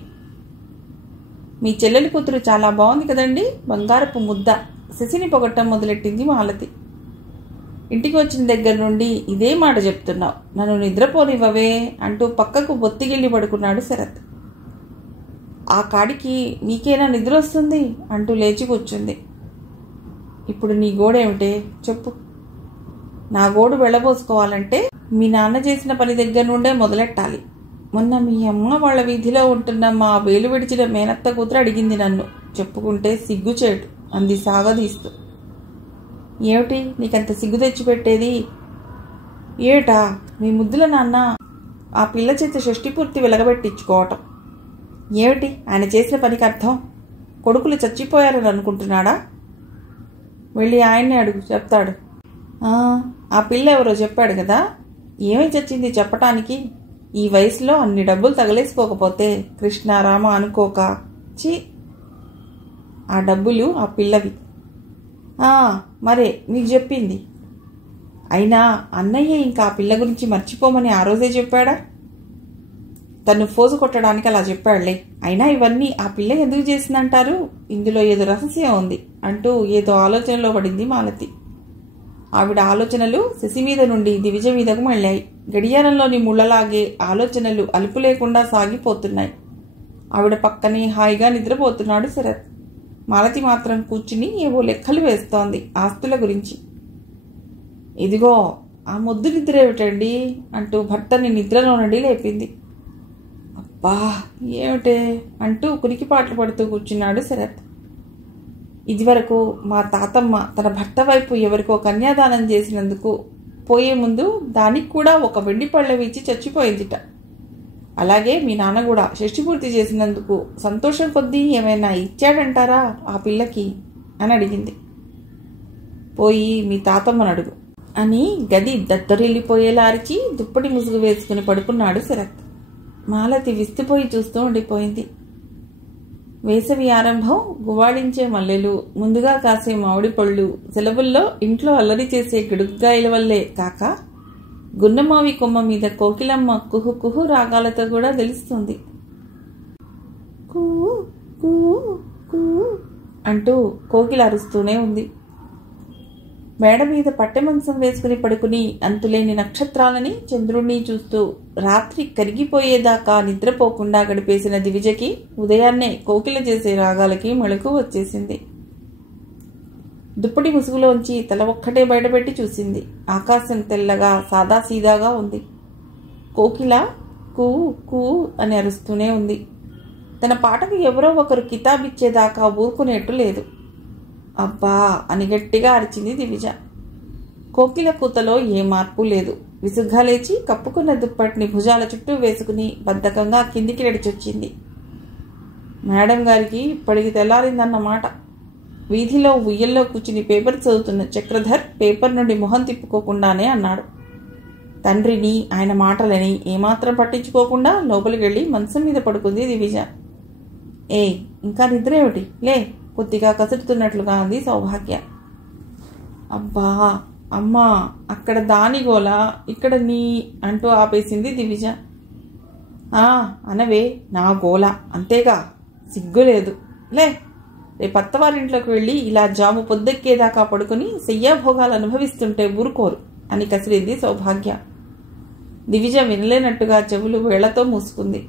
మీ చెల్లెలి కూతురు చాలా బాగుంది కదండి, బంగారపు ముద్ద. శశిని పొగట్టం మొదలెట్టింది మాలతి. ఇంటికి వచ్చిన దగ్గర నుండి ఇదే మాట చెప్తున్నావు, నన్ను నిద్రపోనివ్వవే అంటూ పక్కకు బొత్తిగిల్లి పడుకున్నాడు శరత్. ఆ కాడికి నీకేనా నిద్ర వస్తుంది అంటూ లేచి కూర్చుంది. ఇప్పుడు నీ గోడేమిటే చెప్పు. నా గోడు వెళ్ళబోసుకోవాలంటే మీ నాన్న చేసిన పని దగ్గర నుండే మొదలెట్టాలి. మొన్న మీ అమ్మ వాళ్ళ వీధిలో ఉంటున్న మా వేలు విడిచిన మేనత్త కూతురు అడిగింది నన్ను, చెప్పుకుంటే సిగ్గుచేటు అంది సాగదీస్తూ. ఏమిటి నీకంత సిగ్గు తెచ్చిపెట్టేది? ఏటా మీ ముద్దుల నాన్న ఆ పిల్ల చేత షష్ఠి పూర్తి వెలగబెట్టించుకోవటం ఏమిటి ఆయన చేసిన పనికి అర్థం? కొడుకులు చచ్చిపోయారని అనుకుంటున్నాడా? వెళ్ళి ఆయన్ని అడుగు, చెప్తాడు. ఆ పిల్ల ఎవరో చెప్పాడు కదా, ఏమై చచ్చింది చెప్పటానికి? ఈ వయసులో అన్ని డబ్బులు తగలేసుకోకపోతే కృష్ణారామ అనుకోక. చి, ఆ డబ్బులు ఆ పిల్లవి. మరే నీకు చెప్పింది. అయినా అన్నయ్య ఇంకా ఆ పిల్ల గురించి మర్చిపోమని ఆ రోజే చెప్పాడా? తను ఫోజు కొట్టడానికి అలా చెప్పాడులే. అయినా ఇవన్నీ ఆ పిల్ల ఎందుకు చేసిందంటారు? ఇందులో ఏదో రహస్యం ఉంది అంటూ ఏదో ఆలోచనలో పడింది మాలతి. ఆవిడ ఆలోచనలు శశి మీద నుండి దివిజ మీదకు మళ్ళాయి. గడియారంలోని ముళ్ళలాగే ఆలోచనలు అలుపు లేకుండా సాగిపోతున్నాయి. ఆవిడ పక్కనే హాయిగా నిద్రపోతున్నాడు శరత్. మాలతి మాత్రం కూర్చుని ఏవో లెక్కలు వేస్తోంది ఆస్తుల గురించి. ఇదిగో ఆ ముద్దు నిద్ర ఏమిటండి అంటూ భర్తని నిద్రలో నుండి లేపింది. అబ్బా ఏమిటే అంటూ కునికిపాట్లు పడుతూ కూర్చున్నాడు శరత్. ఇదివరకు మా తాతమ్మ తన భర్త వైపు ఎవరికో కన్యాదానం చేసినందుకు పోయే ముందు దానికి కూడా ఒక వెండి పళ్ళెం ఇచ్చి చచ్చిపోయిందిట. అలాగే మీ నాన్న కూడా షష్ఠి పూర్తి చేసినందుకు సంతోషం కొద్దీ ఏమైనా ఇచ్చాడంటారా ఆ పిల్లకి అని అడిగింది. పోయి మీ తాతమ్మని అడుగు అని గది దద్దరిల్లిపోయేలా అరిచి దుప్పటి ముసుగు వేసుకుని పడుకున్నాడు శరత్. మాలతి విస్తుపోయి చూస్తూ ఉండిపోయింది. వేసవి ఆరంభం, గువాళించే మల్లెలు, ముందుగా కాసే మామిడి పళ్ళు, సెలవుల్లో ఇంట్లో అల్లరి చేసే గిడుగ్గాయల వల్లే కాక గున్నమావి కొమ్మ మీద కోకిలమ్మ కుహు కుహు రాగాలతో కూడా తెలుస్తుంది. కూ కూ కూ అంటూ కోకిల అరుస్తూనే ఉంది. మేడ మీద పట్టె మంచం వేసుకుని పడుకుని అంతులేని నక్షత్రాలని, చంద్రుణ్ణి చూస్తూ రాత్రి కరిగిపోయేదాకా నిద్రపోకుండా గడిపేసిన దివిజకి ఉదయాన్నే కోకిల చేసే రాగాలకి మెళుకు వచ్చేసింది. దుప్పటి ముసుగులోంచి తల ఒక్కటే బయటపెట్టి చూసింది. ఆకాశం తెల్లగా సాదాసీదాగా ఉంది. కోకిల కూ కూ అని అరుస్తూనే ఉంది. తన పాటకు ఎవరో ఒకరు కితాబిచ్చేదాకా ఊరుకునేట్టు లేదు. అబ్బా అని గట్టిగా అరిచింది దివిజ. కోకిల కూతలో ఏ మార్పు లేదు. విసుగ్గా లేచి కప్పుకున్న దుప్పటిని భుజాల చుట్టూ వేసుకుని బద్ధకంగా కిందికి నడిచొచ్చింది. మేడం గారికి ఇప్పటికి తెల్లారిందన్నమాట. వీధిలో ఉయ్యల్లో కూర్చుని పేపర్ చదువుతున్న చక్రధర్ పేపర్ నుండి మొహం తిప్పుకోకుండానే అన్నాడు. తండ్రిని ఆయన మాటలని ఏమాత్రం పట్టించుకోకుండా లోపలికి వెళ్ళి మంచం మీద పడుకుంది దివిజ. ఇంకా నిద్ర ఏమిటి, లే, కొద్దిగా కసురుతున్నట్లుగా అంది సౌభాగ్య. అబ్బా అమ్మా, అక్కడ దాని గోల, ఇక్కడ నీ అంటూ ఆపేసింది దివిజ. అనవే, నా గోల అంతేగా, సిగ్గులేదు, లే, రేపు అత్తవారింట్లోకి వెళ్ళి ఇలా జాము పొద్దెక్కేదాకా పడుకుని శయ్యాభోగాలు అనుభవిస్తుంటే ఊరుకోరు అని కసిరింది సౌభాగ్య. దివిజ వినలేనట్టుగా చెవులు వేళ్లతో మూసుకుంది.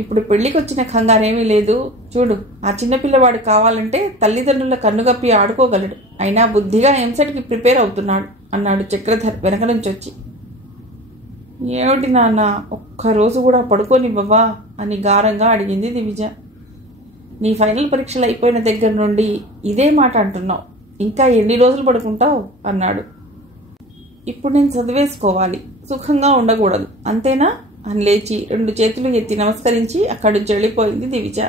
ఇప్పుడు పెళ్లికొచ్చిన కంగారేమీ లేదు. చూడు, ఆ చిన్నపిల్లవాడు కావాలంటే తల్లిదండ్రుల కన్నుగప్పి ఆడుకోగలడు. అయినా బుద్ధిగా ఎంసెట్కి ప్రిపేర్ అవుతున్నాడు అన్నాడు చక్రధర్ వెనక నుంచి వచ్చి. ఏమిటి నాన్న, ఒక్కరోజు కూడా పడుకోనివ్వవా అని గారంగా అడిగింది దివిజ. నీ ఫైనల్ పరీక్షలు అయిపోయిన దగ్గర నుండి ఇదే మాట అంటున్నావు. ఇంకా ఎన్ని రోజులు పడుకుంటావు అన్నాడు. ఇప్పుడు నేను చదివేసుకోవాలి, సుఖంగా ఉండకూడదు, అంతేనా అని లేచి 2 చేతులు ఎత్తి నమస్కరించి అక్కడి నుంచి వెళ్ళిపోయింది దివిజ.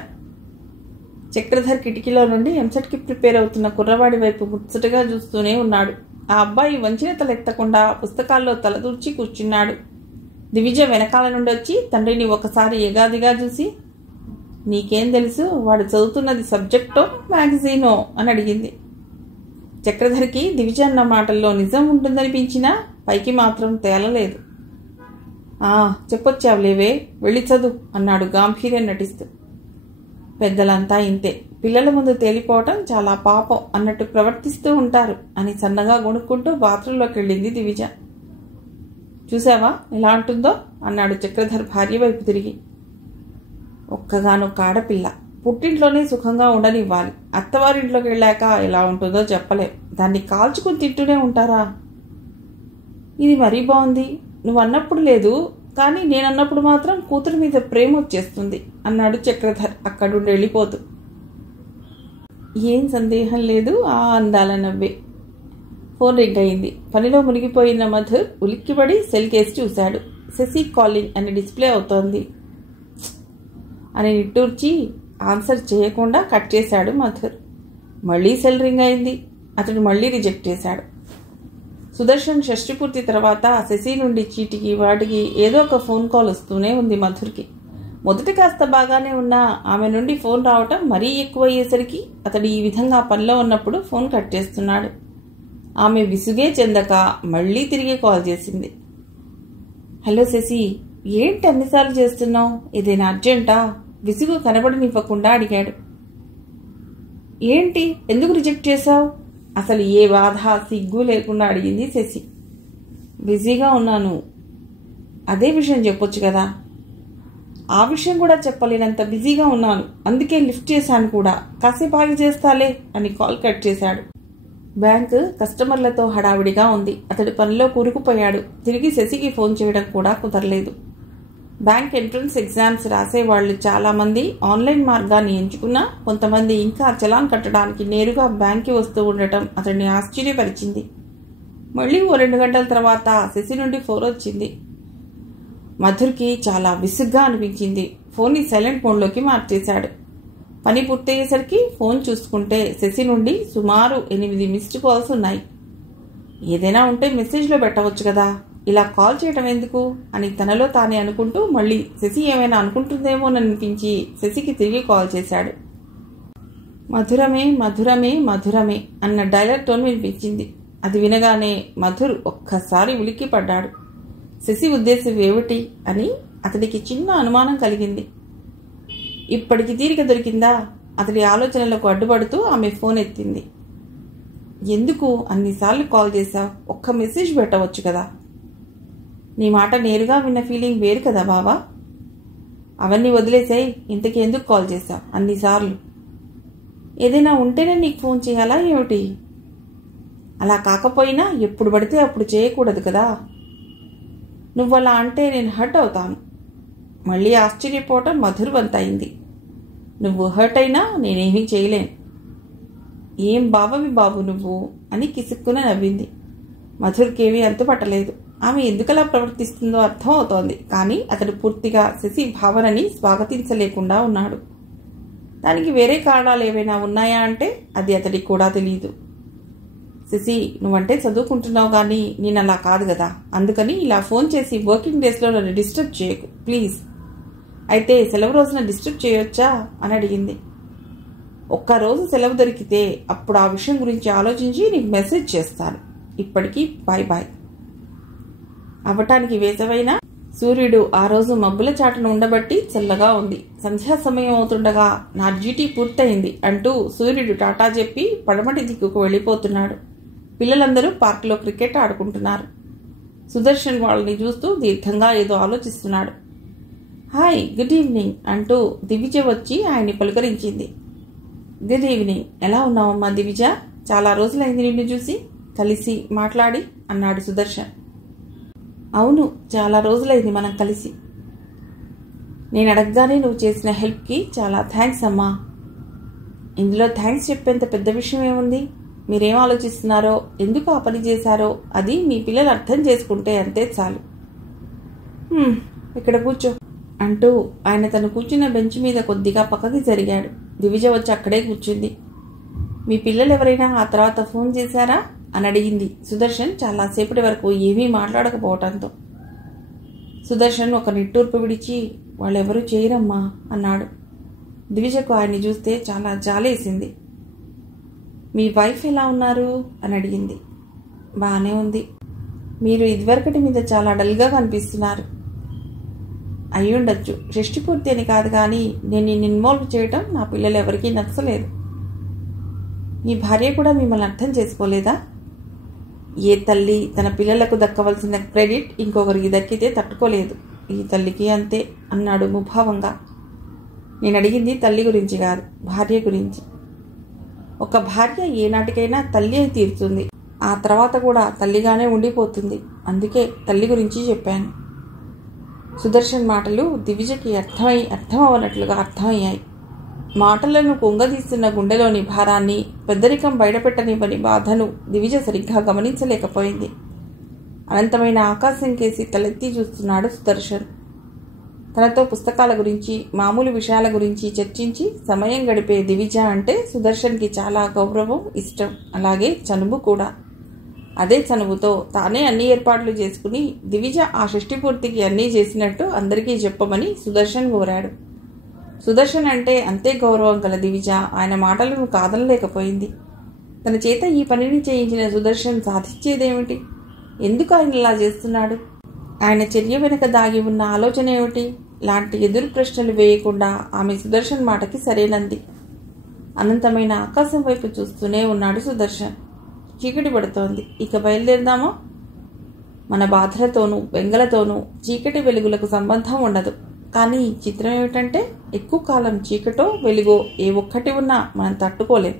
చక్రధర్ కిటికీలో నుండి ఎంసెట్కి ప్రిపేర్ అవుతున్న కుర్రవాడి వైపు ముచ్చటగా చూస్తూనే ఉన్నాడు. ఆ అబ్బాయి వంచిన తలెత్తకుండా పుస్తకాల్లో తలదూర్చి కూర్చున్నాడు. దివిజ వెనకాల నుండి వచ్చి తండ్రిని ఒకసారి ఎగాదిగా చూసి, నీకేం తెలుసు, వాడు చదువుతున్నది సబ్జెక్టో మ్యాగజీనో అని అడిగింది. చక్రధర్కి దివిజ అన్న మాటల్లో నిజం ఉంటుందనిపించినా పైకి మాత్రం తేలలేదు. చెప్పొచ్చావులేవే, వెళ్ళి చదువు అన్నాడు గాంభీర్యం నటిస్తూ. పెద్దలంతా ఇంతే, పిల్లల ముందు తేలిపోవటం చాలా పాపం అన్నట్టు ప్రవర్తిస్తూ ఉంటారు అని సన్నగా గొణుక్కుంటూ బాత్రూంలోకి వెళ్ళింది దివిజ. చూసావా ఎలా అంటుందో అన్నాడు చక్రధర్ భార్య వైపు తిరిగి. ఒక్కగానొక్క ఆడపిల్ల, పుట్టింట్లోనే సుఖంగా ఉండనివ్వాలి, అత్తవారింట్లోకి వెళ్ళాక ఎలా ఉంటుందో చెప్పలేం, దాన్ని కాల్చుకుని తింటూనే ఉంటారా? ఇది మరీ బాగుంది, నువ్వు అన్నప్పుడు లేదు, కానీ నేనన్నప్పుడు మాత్రం కూతురు మీద ప్రేమ వచ్చేస్తుంది అన్నాడు చక్రధర్ అక్కడుండి వెళ్ళిపోతూ. ఏం సందేహం లేదు, ఆ అందాల నవ్వే. ఫోన్ రింగ్ అయింది. పనిలో మునిగిపోయిన మధుర్ ఉలిక్కిపడి సెల్ కేసి చూశాడు. శశి కాలింగ్ అని డిస్ప్లే అవుతోంది అని నిట్టూర్చి ఆన్సర్ చేయకుండా కట్ చేశాడు మధుర్. మళ్లీ సెల్ రింగ్ అయింది. అతడు మళ్లీ రిజెక్ట్ చేశాడు. సుదర్శన్ షష్ఠి పూర్తి తర్వాత శశి నుండి చీటికి వాటికి ఏదో ఒక ఫోన్ కాల్ వస్తూనే ఉంది మధుర్కి. మొదటి కాస్త బాగానే ఉన్నా ఆమె నుండి ఫోన్ రావటం మరీ ఎక్కువయ్యేసరికి అతడు ఈ విధంగా పనిలో ఉన్నప్పుడు ఫోన్ కట్ చేస్తున్నాడు. ఆమె విసుగే చెందక మళ్లీ తిరిగి కాల్ చేసింది. హలో శశి, ఏంటి అన్నిసార్లు చేస్తున్నావు, ఏదైనా అర్జెంటా? విసుగు కనబడనివ్వకుండా అడిగాడు. ఏంటి, ఎందుకు రిజెక్ట్ చేశావు? అసలు ఏ బాధ సిగ్గు లేకుండా అడిగింది శశి. బిజీగా ఉన్నాను. అదే విషయం చెప్పొచ్చు కదా. ఆ విషయం కూడా చెప్పలేనంత బిజీగా ఉన్నాను, అందుకే లిఫ్ట్ చేశాను కూడా, కాసేపు ఆగి చేస్తాలే అని కాల్ కట్ చేశాడు. బ్యాంకు కస్టమర్లతో హడావిడిగా ఉంది. అతడు పనిలో కూరుకుపోయాడు. తిరిగి శశికి ఫోన్ చేయడం కూడా కుదరలేదు. బ్యాంక్ ఎంట్రన్స్ ఎగ్జామ్స్ రాసేవాళ్లు చాలామంది ఆన్లైన్ మార్గాన్ని ఎంచుకున్నా కొంతమంది ఇంకా చలాన్ కట్టడానికి నేరుగా బ్యాంక్కి వస్తూ ఉండటం అతడిని ఆశ్చర్యపరిచింది. మళ్లీ ఓ 2 గంటల తర్వాత శశి నుండి ఫోన్ వచ్చింది. మధుర్కి చాలా విసుగ్గా అనిపించింది. ఫోన్ని సైలెంట్ మోడ్లోకి మార్చేశాడు. పని పూర్తయ్యేసరికి ఫోన్ చూసుకుంటే శశి నుండి సుమారు 8 మిస్డ్ కాల్స్ ఉన్నాయి. ఏదైనా ఉంటే మెసేజ్లో పెట్టవచ్చు కదా, ఇలా కాల్ చేయటం ఎందుకు అని తనలో తానే అనుకుంటూ మళ్ళీ శశి ఏమైనా అనుకుంటుందేమోననిపించి శశికి తిరిగి కాల్ చేశాడు. మధురమే మధురమే మధురమే అన్న డైలాగ్ టోన్ వినిపించింది. అది వినగానే మధుర్ ఒక్కసారి ఉలిక్కి పడ్డాడు. శశి ఉద్దేశం ఏమిటి అని అతడికి చిన్న అనుమానం కలిగింది. ఇప్పటికి తీరిక దొరికిందా? అతడి ఆలోచనలకు అడ్డుపడుతూ ఆమె ఫోన్ ఎత్తింది. ఎందుకు అన్నిసార్లు కాల్ చేశావు? ఒక్క మెసేజ్ పెట్టవచ్చు కదా. నీ మాట నేరుగా విన్న ఫీలింగ్ వేరు కదా బావా. అవన్నీ వదిలేసాయి, ఇంతకీ ఎందుకు కాల్ చేశావు అన్నిసార్లు? ఏదైనా ఉంటేనే నీకు ఫోన్ చేయాలా ఏమిటి? అలా కాకపోయినా ఎప్పుడు పడితే అప్పుడు చేయకూడదు కదా. నువ్వలా అంటే నేను హర్ట్ అవుతాను. మళ్ళీ ఆశ్చర్యపోవటం మధుర్ వంతైంది. నువ్వు హర్ట్ అయినా నేనేమీ చేయలేను. ఏం బావవి బాబు నువ్వు అని కిసుక్కున నవ్వింది. మధుర్కేమీ అంతుపట్టలేదు. ఆమె ఎందుకలా ప్రవర్తిస్తుందో అర్థం అవుతోంది. కానీ అతడు పూర్తిగా శశి భావనని స్వాగతించలేకుండా ఉన్నాడు. దానికి వేరే కారణాలు ఏవైనా ఉన్నాయా అంటే అది అతడికి కూడా తెలియదు. శశి, నువ్వంటే చదువుకుంటున్నావు కానీ నేను అలా కాదు కదా, అందుకని ఇలా ఫోన్ చేసి వర్కింగ్ డేస్లో నన్ను డిస్టర్బ్ చేయకు ప్లీజ్. అయితే సెలవు రోజున డిస్టర్బ్ చేయొచ్చా అని అడిగింది. ఒక్కరోజు సెలవు దొరికితే అప్పుడు ఆ విషయం గురించి ఆలోచించి నీకు మెసేజ్ చేస్తాను. ఇప్పటికీ బాయ్ బాయ్. అవ్వటానికి వేసవైనా సూర్యుడు ఆ రోజు మబ్బుల చాటును ఉండబట్టి చల్లగా ఉంది. సంధ్యా సమయం అవుతుండగా నా డ్యూటీ పూర్తయింది అంటూ సూర్యుడు టాటా చెప్పి పడమటి దిక్కుకు వెళ్ళిపోతున్నాడు. పిల్లలందరూ పార్కులో క్రికెట్ ఆడుకుంటున్నారు. సుదర్శన్ వాళ్ళని చూస్తూ దీర్ఘంగా ఏదో ఆలోచిస్తున్నాడు. హాయ్, గుడ్ ఈవినింగ్ అంటూ దివిజ వచ్చి ఆయన్ని పలుకరించింది. గుడ్ ఈవినింగ్, ఎలా ఉన్నావమ్మా దివిజ? చాలా రోజులైంది నిన్ను చూసి, కలిసి మాట్లాడి అన్నాడు సుదర్శన్. అవును, చాలా రోజులైంది మనం కలిసి. నేను అడగగానే నువ్వు చేసిన హెల్ప్కి చాలా థ్యాంక్స్ అమ్మా. ఇందులో థ్యాంక్స్ చెప్పేంత పెద్ద విషయం ఏముంది? మీరేం ఆలోచిస్తున్నారో, ఎందుకు ఆ పని చేశారో అది మీ పిల్లలు అర్థం చేసుకుంటే అంతే చాలు. ఇక్కడ కూర్చో అంటూ ఆయన తను కూర్చున్న బెంచ్ మీద కొద్దిగా పక్కకి జరిగాడు. దివిజ వచ్చి అక్కడే కూర్చుంది. మీ పిల్లలు ఎవరైనా ఆ తర్వాత ఫోన్ చేశారా అని అడిగింది సుదర్శన్ చాలాసేపటి వరకు ఏమీ మాట్లాడకపోవటంతో. సుదర్శన్ ఒక నిట్టూర్పు విడిచి వాళ్ళెవరూ చేయరమ్మా అన్నాడు. దివిజకు ఆయన్ని చూస్తే చాలా జాలేసింది. మీ వైఫ్ ఎలా ఉన్నారు అని అడిగింది. బాగానే ఉంది. మీరు ఇదివరకటి మీద చాలా డల్గా కనిపిస్తున్నారు. అయ్యుండొచ్చు, షష్టి పూర్తి అని కాదు కానీ నేను నిన్ను ఇన్వాల్వ్ చేయటం నా పిల్లలు ఎవరికీ నచ్చలేదు. మీ భార్య కూడా మిమ్మల్ని అర్థం చేసుకోలేదా? ఏ తల్లి తన పిల్లలకు దక్కవలసిన క్రెడిట్ ఇంకొకరికి దక్కితే తట్టుకోలేదు. ఈ తల్లికి అంతే అన్నాడు ముభావంగా. నేను అడిగింది తల్లి గురించి కాదు, భార్య గురించి. ఒక భార్య ఏనాటికైనా తల్లి అయి తీరుతుంది, ఆ తర్వాత కూడా తల్లిగానే ఉండిపోతుంది. అందుకే తల్లి గురించి చెప్పాను. సుదర్శన్ మాటలు దివిజకి అర్థం అవనట్లుగా అర్థమయ్యాయి. మాటలను కుంగదీస్తున్న గుండెలోని భారాన్ని, పెద్దరికం బయటపెట్టనివ్వని బాధను దివిజ సరిగ్గా గమనించలేకపోయింది. అనంతమైన ఆకాశం కేసి తలెత్తి చూస్తున్నాడు సుదర్శన్. తనతో పుస్తకాల గురించి, మామూలు విషయాల గురించి చర్చించి సమయం గడిపే దివిజ అంటే సుదర్శన్కి చాలా గౌరవం, ఇష్టం, అలాగే చనువు కూడా. అదే చనువుతో తానే అన్ని ఏర్పాట్లు చేసుకుని దివిజ ఆ షష్టి పూర్తికి అన్నీ చేసినట్టు అందరికీ చెప్పమని సుదర్శన్ కోరాడు. సుదర్శన్ అంటే అంతే గౌరవం గల దివిజ ఆయన మాటలను కాదనలేకపోయింది. తన చేత ఈ పనిని చేయించిన సుదర్శన్ సాధించేదేమిటి? ఎందుకు ఆయన ఇలా చేస్తున్నాడు? ఆయన చర్య వెనుక దాగి ఉన్న ఆలోచన ఏమిటి? లాంటి ఎదురు ప్రశ్నలు వేయకుండా ఆమె సుదర్శన్ మాటకి సరేనంది. అనంతమైన ఆకాశం వైపు చూస్తూనే ఉన్నాడు సుదర్శన్. చీకటి పడుతోంది, ఇక బయలుదేరదామా? మన బాధలతోనూ బెంగలతోనూ చీకటి వెలుగులకు సంబంధం ఉండదు. కానీ చిత్రం ఏమిటంటే ఎక్కువ కాలం చీకటో వెలుగో ఏ ఒక్కటి ఉన్నా మనం తట్టుకోలేం.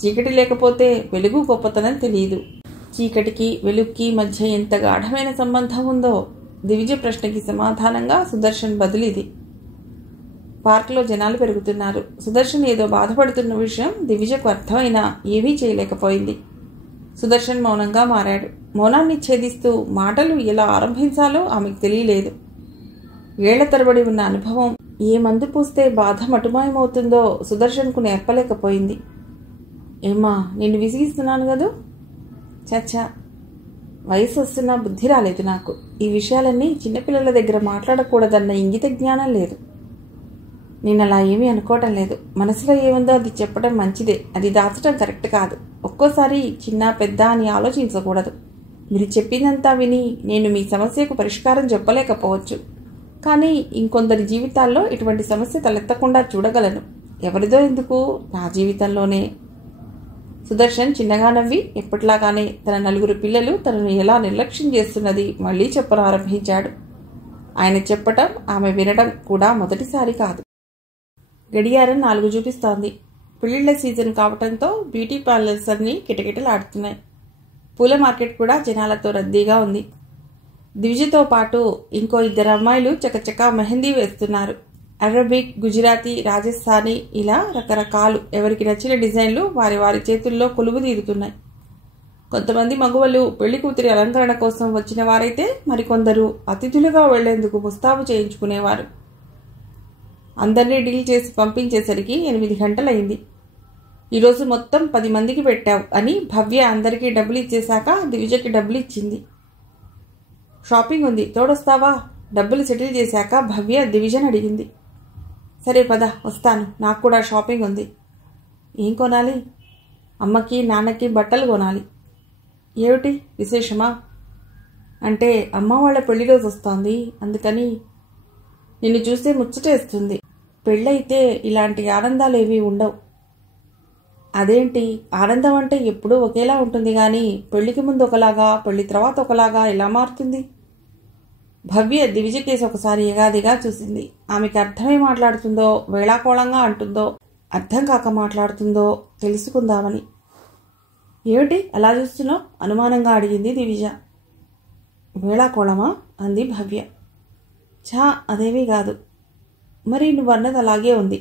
చీకటి లేకపోతే వెలుగు గొప్పతనం తెలియదు. చీకటికి వెలుగుకి మధ్య ఎంత గాఢమైన సంబంధం ఉందో దివిజ ప్రశ్నకి సమాధానంగా సుదర్శన్ బదులిది. పార్కులో జనాలు పెరుగుతున్నారు. సుదర్శన్ ఏదో బాధపడుతున్న విషయం దివిజకు అర్థమైనా ఏమీ చేయలేకపోయింది. సుదర్శన్ మౌనంగా మారాడు. మౌనాన్ని ఛేదిస్తూ మాటలు ఎలా ఆరంభించాలో ఆమెకు తెలియలేదు. ఏళ్ల తరబడి ఉన్న అనుభవం ఏ మందు పూస్తే బాధ మటుమాయమవుతుందో సుదర్శన్కు నేర్పలేకపోయింది. ఏమ్మా, నిన్ను విసిగిస్తున్నాను కదూ? చచ్చా, వయసు వస్తున్నా బుద్ధి రాలేదు నాకు. ఈ విషయాలన్నీ చిన్నపిల్లల దగ్గర మాట్లాడకూడదన్న ఇంగిత జ్ఞానం లేదు. నేను అలా ఏమీ అనుకోవటం లేదు. మనసులో ఏముందో అది చెప్పడం మంచిదే, అది దాచడం కరెక్ట్ కాదు. ఒక్కోసారి చిన్న పెద్ద అని ఆలోచించకూడదు. మీరు చెప్పిందంతా విని నేను మీ సమస్యకు పరిష్కారం చెప్పలేకపోవచ్చు, కానీ ఇంకొందరి జీవితాల్లో ఇటువంటి సమస్య తలెత్తకుండా చూడగలను. ఎవరిదో ఎందుకు, నా జీవితంలోనే. సుదర్శన్ చిన్నగా నవ్వి ఎప్పట్లాగానే తన 4 పిల్లలు తనను ఎలా నిర్లక్ష్యం చేస్తున్నది మళ్లీ చెప్పనారంభించాడు. ఆయన చెప్పటం, ఆమె వినడం కూడా మొదటిసారి కాదు. గడియారం 4 చూపిస్తోంది. పెళ్లిళ్ల సీజన్ కావటంతో బ్యూటీ పార్లర్స్ అన్నీ కిటకిటలాడుతున్నాయి. పూల మార్కెట్ కూడా జనాలతో రద్దీగా ఉంది. దివిజతో పాటు ఇంకో 2 అమ్మాయిలు చకచకా మెహందీ వేస్తున్నారు. అరబిక్, గుజరాతీ, రాజస్థానీ ఇలా రకరకాలు ఎవరికి నచ్చిన డిజైన్లు వారి వారి చేతుల్లో కొలువు తీరుతున్నాయి. కొంతమంది మగువలు పెళ్లి కూతురి అలంకరణ కోసం వచ్చిన వారైతే మరికొందరు అతిథులుగా వెళ్లేందుకు ముస్తాబు చేయించుకునేవారు. అందరినీ డీల్ చేసి పంపించేసరికి 8 గంటలైంది. ఈరోజు మొత్తం 10 మందికి పెట్టావు అని భవ్య అందరికీ డబ్బులు ఇచ్చేశాక దివిజకి డబ్బులు ఇచ్చింది. షాపింగ్ ఉంది, తోడొస్తావా? డబ్బులు సెటిల్ చేశాక భవ్య దివిజన్ అడిగింది. సరే పద, వస్తాను, నాకు కూడా షాపింగ్ ఉంది. ఏం కొనాలి? అమ్మకి నాన్నకి బట్టలు కొనాలి. ఏమిటి విశేషమా? అంటే అమ్మ వాళ్ళ పెళ్లి రోజు వస్తోంది, అందుకని. నిన్ను చూస్తే ముచ్చటేస్తుంది. పెళ్ళైతే ఇలాంటి ఆనందాలేవీ ఉండవు. అదేంటి, ఆనందం అంటే ఎప్పుడూ ఒకేలా ఉంటుంది కానీ పెళ్లికి ముందు ఒకలాగా పెళ్లి తర్వాత ఒకలాగా ఎలా మారుతుంది? భవ్య దివిజ కేసు ఒకసారి ఎగాదిగా చూసింది. ఆమెకి అర్థమై మాట్లాడుతుందో వేళాకోళంగా అంటుందో అర్థం కాక మాట్లాడుతుందో తెలుసుకుందామని. ఏమిటి అలా చూస్తున్నావు? అనుమానంగా అడిగింది దివిజ. వేళాకోళమా? అంది భవ్య. ఛా, అదేమీ కాదు. మరి నువ్వన్నది అలాగే ఉంది.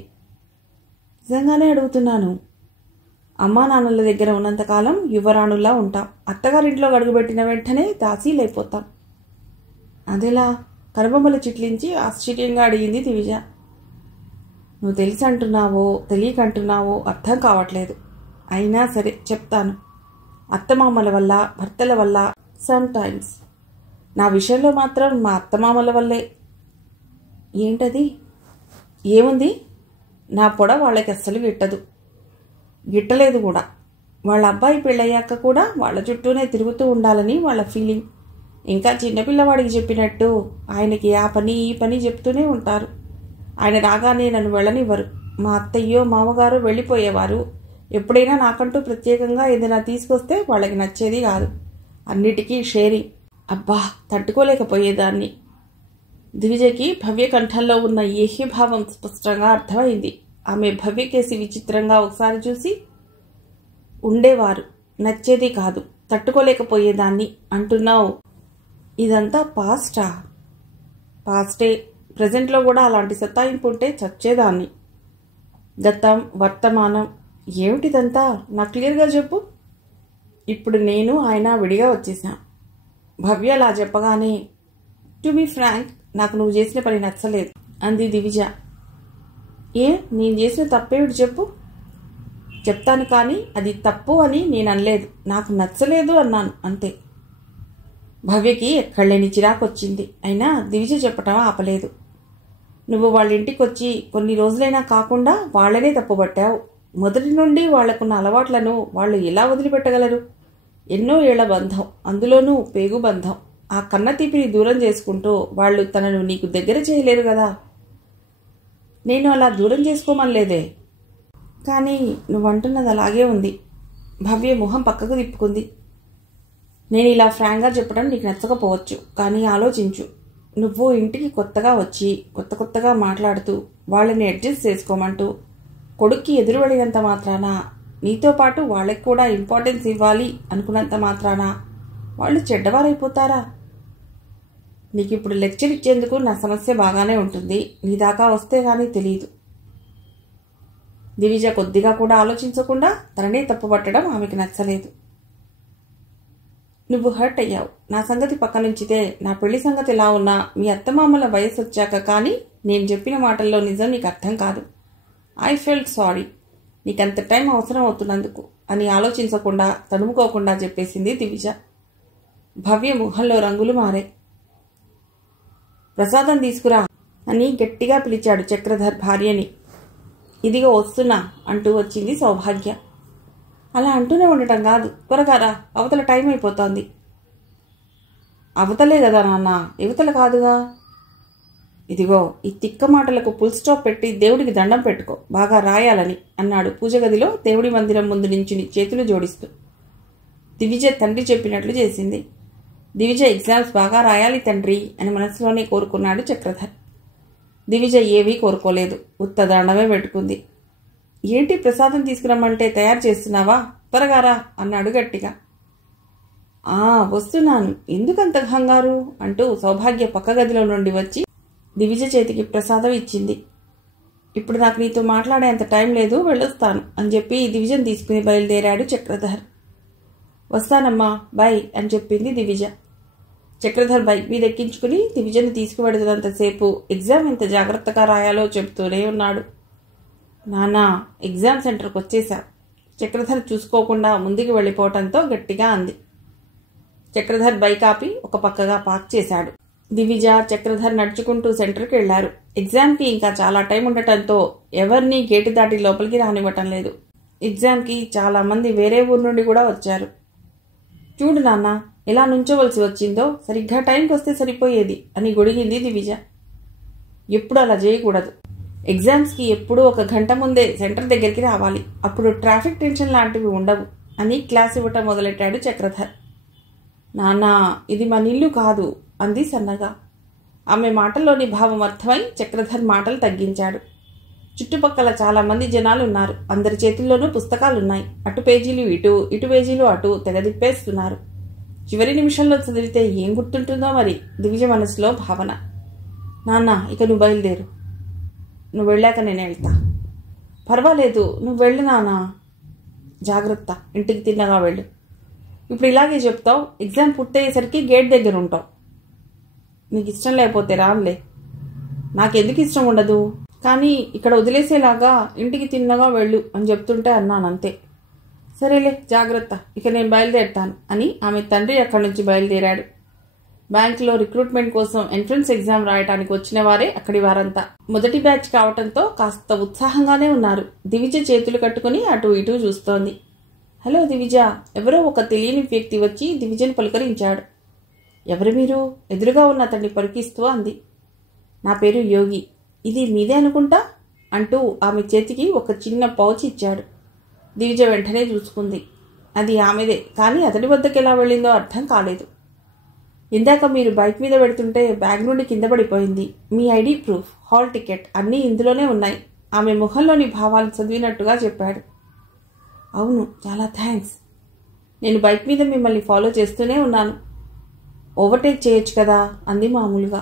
నిజంగానే అడుగుతున్నాను. అమ్మా నాన్నల దగ్గర ఉన్నంతకాలం యువరాణుల్లా ఉంటాం. అత్తగారింట్లో అడుగుపెట్టిన వెంటనే దాసీలైపోతాం. అదెలా? కనుబొమ్మలు చిట్లించి ఆశ్చర్యంగా అడిగింది దివిజ. నువ్వు తెలిసి అంటున్నావో తెలియకంటున్నావో అర్థం కావట్లేదు. అయినా సరే చెప్తాను. అత్తమామల వల్ల, భర్తల వల్ల, సమ్ టైమ్స్. నా విషయంలో మాత్రం మా అత్తమామల వల్లే. ఏంటది? ఏముంది? నా పొడ వాళ్ళకి అస్సలు గిట్టదు. గిట్టలేదు కూడా. వాళ్ళ అబ్బాయి పెళ్ళయ్యాక కూడా వాళ్ళ చుట్టూనే తిరుగుతూ ఉండాలని వాళ్ళ ఫీలింగ్. ఇంకా చిన్నపిల్లవాడికి చెప్పినట్టు ఆయనకి ఆ పని ఈ పని చెప్తూనే ఉంటారు. ఆయన రాగానే నన్ను వెళ్ళనివ్వరు. మా అత్తయ్యో మామగారు వెళ్ళిపోయేవారు. ఎప్పుడైనా నాకంటూ ప్రత్యేకంగా ఏదైనా తీసుకొస్తే వాళ్ళకి నచ్చేది కాదు. అన్నిటికీ షేరింగ్. అబ్బా, తట్టుకోలేకపోయేదాన్ని. దివిజకి భవ్య కంఠంలో ఉన్న ఏహ్యభావం స్పష్టంగా అర్థమైంది. ఆమె భవ్యకేసి విచిత్రంగా ఒకసారి చూసి, ఉండేవారు, నచ్చేది కాదు, తట్టుకోలేకపోయేదాన్ని అంటున్నావు. ఇదంతా పాస్టా? పాస్టే. ప్రజెంట్లో కూడా అలాంటి సత్తాయింపు ఉంటే చచ్చేదాన్ని. గతం, వర్తమానం ఏమిటిదంతా? నాకు క్లియర్గా చెప్పు. ఇప్పుడు నేను ఆయన విడిగా వచ్చేసాం. భవ్య అలా చెప్పగానే, టు బీ ఫ్రాంక్, నాకు నువ్వు చేసిన పని నచ్చలేదు అంది దివిజ. ఏ, నేను చేసిన తప్పేమిటి చెప్పు. చెప్తాను కానీ అది తప్పు అని నేను అనలేదు. నాకు నచ్చలేదు అన్నాను, అంతే. భవ్యకి ఎక్కడలేని చిరాకొచ్చింది. అయినా దివిజ చెప్పటం ఆపలేదు. నువ్వు వాళ్ళ ఇంటికి వచ్చి కొన్ని రోజులైనా కాకుండా వాళ్లనే తప్పుబట్టావు. మొదటి నుండి వాళ్లకున్న అలవాట్లను వాళ్ళు ఎలా వదిలిపెట్టగలరు? ఎన్నో ఏళ్ల బంధం, అందులోనూ పేగు బంధం. ఆ కన్నతీపిని దూరం చేసుకుంటూ వాళ్ళు తనను నీకు దగ్గర చేయలేరు కదా. నేను అలా దూరం చేసుకోమనలేదే. కానీ నువ్వంటున్నది అలాగే ఉంది. భవ్య మొహం పక్కకు తిప్పుకుంది. నేను ఇలా ఫ్రాంక్గా చెప్పడం నీకు నచ్చకపోవచ్చు, కానీ ఆలోచించు. నువ్వు ఇంటికి కొత్తగా వచ్చి కొత్తగా మాట్లాడుతూ వాళ్ళని అడ్జస్ట్ చేసుకోమంటూ కొడుక్కి ఎదురుపడినంత మాత్రాన, నీతో పాటు వాళ్ళకి కూడా ఇంపార్టెన్స్ ఇవ్వాలి అనుకున్నంత మాత్రాన వాళ్ళు చెడ్డవారైపోతారా? నీకు ఇప్పుడు లెక్చర్ ఇచ్చేందుకు నా సమస్య బాగానే ఉంటుంది. నీ దాకా వస్తే కానీ తెలియదు. దివిజ కొద్దిగా కూడా ఆలోచించకుండా తననే తప్పుపట్టడం ఆమెకు నచ్చలేదు. నువ్వు హర్ట్ అయ్యావు. నా సంగతి పక్కనుంచితే నా పెళ్లి సంగతి ఎలా ఉన్నా మీ అత్తమామల వయసు వచ్చాక కానీ నేను చెప్పిన మాటల్లో నిజం నీకు అర్థం కాదు. I felt sorry. నీకంత టైం అవసరం అవుతున్నందుకు అని ఆలోచించకుండా తడుముకోకుండా చెప్పేసింది దివిజ. భవ్య ముఖంలో రంగులు మారాయి. ప్రసాదం తీసుకురా అని గట్టిగా పిలిచాడు చక్రధర్ భార్యని. ఇదిగో వస్తున్నా అంటూ వచ్చింది సౌభాగ్య. అలా అంటూనే ఉండటం కాదు, త్వరగా రా, అవతల టైం అయిపోతోంది. అవతలే కదా నాన్న, యువతల కాదుగా. ఇదిగో ఈ తిక్క మాటలకు ఫుల్ స్టాప్ పెట్టి దేవుడికి దండం పెట్టుకో, బాగా రాయాలని అన్నాడు పూజగదిలో దేవుడి మందిరం ముందు నించుని చేతులు జోడిస్తూ. దివిజ తండ్రి చెప్పినట్లు చేసింది. దివిజ ఎగ్జామ్స్ బాగా రాయాలి తండ్రి అని మనసులోనే కోరుకున్నాడు చక్రధర్. దివిజ ఏవీ కోరుకోలేదు, ఉత్త దండమే పెట్టుకుంది. ఏంటి ప్రసాదం తీసుకురమ్మంటే తయారు చేస్తున్నావా? త్వరగా రా అన్నాడు గట్టిగా. వస్తున్నాను, ఎందుకంత కంగారు అంటూ సౌభాగ్య పక్క గదిలో నుండి వచ్చి దివిజ చేతికి ప్రసాదం ఇచ్చింది. ఇప్పుడు నాకు నీతో మాట్లాడేంత టైం లేదు, వెళ్ళొస్తాను అని చెప్పి దివిజను తీసుకుని బయలుదేరాడు చక్రధర్. వస్తానమ్మా, బాయ్ అని చెప్పింది దివిజ. చక్రధర్ బైక్ మీద ఎక్కించుకుని దివిజను తీసుకువెడుతున్నంతసేపు ఎగ్జామ్ ఎంత జాగ్రత్తగా రాయాలో చెప్తూనే ఉన్నాడు. నానా, ఎగ్జామ్ సెంటర్కి వచ్చేశా. చక్రధర్ చూసుకోకుండా ముందుకు వెళ్ళిపోవటంతో గట్టిగా అంది. చక్రధర్ బైక్ ఆపి ఒక పక్కగా పార్క్ చేశాడు. దివిజ, చక్రధర్ నడుచుకుంటూ సెంటర్కి వెళ్లారు. ఎగ్జామ్కి ఇంకా చాలా టైం ఉండటంతో ఎవరినీ గేటు దాటి లోపలికి రానివ్వటం లేదు. ఎగ్జామ్కి చాలా మంది వేరే ఊరు నుండి కూడా వచ్చారు. చూడు నాన్న, ఎలా నుంచోవలసి వచ్చిందో, సరిగ్గా టైంకి వస్తే సరిపోయేది అని గొడిగింది దివిజ. ఎప్పుడు అలా చేయకూడదు. ఎగ్జామ్స్కి ఎప్పుడూ 1 గంట ముందే సెంటర్ దగ్గరికి రావాలి. అప్పుడు ట్రాఫిక్ టెన్షన్ లాంటివి ఉండవు అని క్లాస్ ఇవ్వటం మొదలెట్టాడు చక్రధర్. నాన్నా, ఇది మన ఇల్లు కాదు అంది సన్నగా. ఆమె మాటల్లోని భావం అర్థమై చక్రధర్ మాటలు తగ్గించాడు. చుట్టుపక్కల చాలా మంది జనాలు ఉన్నారు. అందరి చేతుల్లోనూ పుస్తకాలున్నాయి. అటు పేజీలు ఇటు, ఇటు పేజీలు అటు తెగదిప్పేస్తున్నారు. చివరి నిమిషంలో చదివితే ఏం గుర్తుంటుందో మరి, దివిజ మనసులో భావన. నాన్న, ఇక నువ్వు బయలుదేరు. నువ్వు వెళ్ళాక నేను వెళ్తా. పర్వాలేదు, నువ్వు వెళ్ళు నాన్నా. జాగ్రత్త, ఇంటికి తిన్నగా వెళ్ళు. ఇప్పుడు ఇలాగే చెప్తావు, ఎగ్జామ్ పూర్తయ్యేసరికి గేట్ దగ్గర ఉంటావు. నీకు ఇష్టం లేకపోతే రానులే. నాకెందుకు ఇష్టం ఉండదు, కానీ ఇక్కడ వదిలేసేలాగా ఇంటికి తిన్నగా వెళ్ళు అని చెప్తుంటే అన్నానంతే. సరేలే, జాగ్రత్త, ఇక నేను బయలుదేరుతాను అని ఆమె తండ్రి అక్కడి నుంచి బయలుదేరాడు. బ్యాంకులో రిక్రూట్మెంట్ కోసం ఎంట్రన్స్ ఎగ్జామ్ రాయడానికి వచ్చిన వారే అక్కడి వారంతా. మొదటి బ్యాచ్ కావటంతో కాస్త ఉత్సాహంగానే ఉన్నారు. దివిజ చేతులు కట్టుకుని అటు ఇటు చూస్తోంది. హలో దివిజ, ఎవరో ఒక తెలియని వ్యక్తి వచ్చి దివిజను పలుకరించాడు. ఎవరు మీరు? ఎదురుగా ఉన్న అతన్ని పరికిస్తూ అంది. నా పేరు యోగి, ఇది మీదే అనుకుంటా అంటూ ఆమె చేతికి ఒక చిన్న పౌచ్ ఇచ్చాడు. దివిజ వెంటనే చూసుకుంది. అది ఆమెదే, కానీ అతడి వద్దకు ఎలా వెళ్ళిందో అర్థం కాలేదు. ఇందాక మీరు బైక్ మీద పెడుతుంటే బ్యాగ్ నుండి కింద పడిపోయింది. మీ ఐడి ప్రూఫ్, హాల్ టికెట్ అన్నీ ఇందులోనే ఉన్నాయి. ఆమె ముఖంలోని భావాలు చదివినట్టుగా చెప్పాడు. అవును, చాలా థ్యాంక్స్. నేను బైక్ మీద మిమ్మల్ని ఫాలో చేస్తూనే ఉన్నాను. ఓవర్టేక్ చేయొచ్చు కదా అంది మామూలుగా.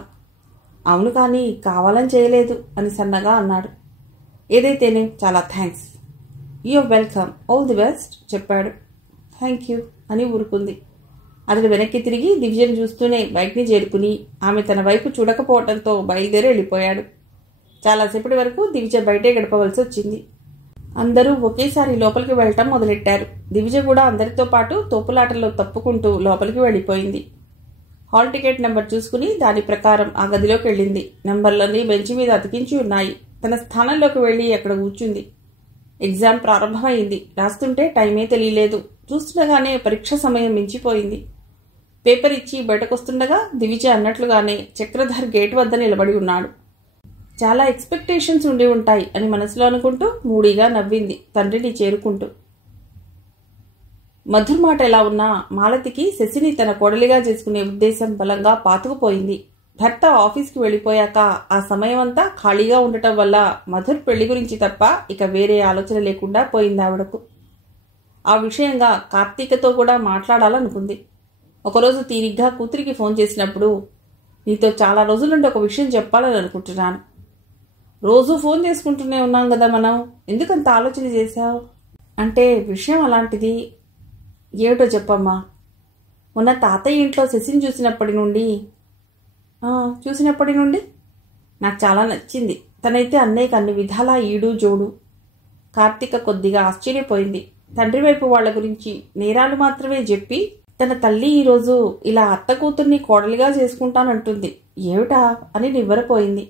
అవును, కానీ కావాలని చేయలేదు అని సన్నగా అన్నాడు. ఏదైతేనే చాలా thanks. You're welcome, all the best చెప్పాడు. థ్యాంక్ యూ అని ఊరుకుంది. అతడు వెనక్కి తిరిగి దివిజను చూస్తూనే బైక్ని చేరుకుని ఆమె తన వైపు చూడకపోవడంతో బయలుదేరి వెళ్ళిపోయాడు. చాలాసేపటి వరకు దివిజ బయటే గడపవలసి వచ్చింది. అందరూ ఒకేసారి లోపలికి వెళ్ళటం మొదలెట్టారు. దివిజ కూడా అందరితో పాటు తోపులాటల్లో తప్పుకుంటూ లోపలికి వెళ్ళిపోయింది. హాల్ టికెట్ నెంబర్ చూసుకుని దాని ప్రకారం ఆ గదిలోకి వెళ్ళింది. నెంబర్లన్నీ బెంచి మీద అతికించి ఉన్నాయి. తన స్థానంలోకి వెళ్ళి అక్కడ కూర్చుంది. ఎగ్జామ్ ప్రారంభమైంది. రాస్తుంటే టైమే తెలియలేదు. చూస్తుండగానే పరీక్ష సమయం మించిపోయింది. పేపర్ ఇచ్చి బయటకొస్తుండగా దివిజ అన్నట్లుగానే చక్రధర్ గేట్ వద్ద నిలబడి ఉన్నాడు. చాలా ఎక్స్పెక్టేషన్స్ ఉండి ఉంటాయి అని మనసులో అనుకుంటూ మూడీగా నవ్వింది తండ్రిని చేరుకుంటూ. మధుర్ మాట ఎలా ఉన్నా మాలతికి శశిని తన కోడలిగా చేసుకునే ఉద్దేశం బలంగా పాతుకుపోయింది. భర్త ఆఫీస్కి వెళ్ళిపోయాక ఆ సమయమంతా ఖాళీగా ఉండటం వల్ల మధుర్ పెళ్లి గురించి తప్ప ఇక వేరే ఆలోచన లేకుండా పోయింది ఆవిడకు. ఆ విషయంగా కార్తీకతో కూడా మాట్లాడాలనుకుంది. ఒకరోజు తీరిగ్గా కూతురికి ఫోన్ చేసినప్పుడు, నీతో చాలా రోజుల నుండి ఒక విషయం చెప్పాలని అనుకుంటున్నాను. రోజూ ఫోన్ చేసుకుంటూనే ఉన్నాం కదా మనం, ఎందుకంత ఆలోచన చేశావు అంటే విషయం అలాంటిది. ఏమిటో చెప్పమ్మా. మొన్న తాతయ్య ఇంట్లో శశిని చూసినప్పటి నుండి నాకు చాలా నచ్చింది. తనైతే అన్నయ్యకి అన్ని విధాలా ఈడు జోడు. కార్తీక కొద్దిగా ఆశ్చర్యపోయింది. తండ్రి వైపు వాళ్ల గురించి నేరాలు మాత్రమే చెప్పి తన తల్లి ఈరోజు ఇలా అత్త కూతుర్ని కోడలిగా చేసుకుంటానంటుంది ఏమిటా అని నివ్వరపోయింది.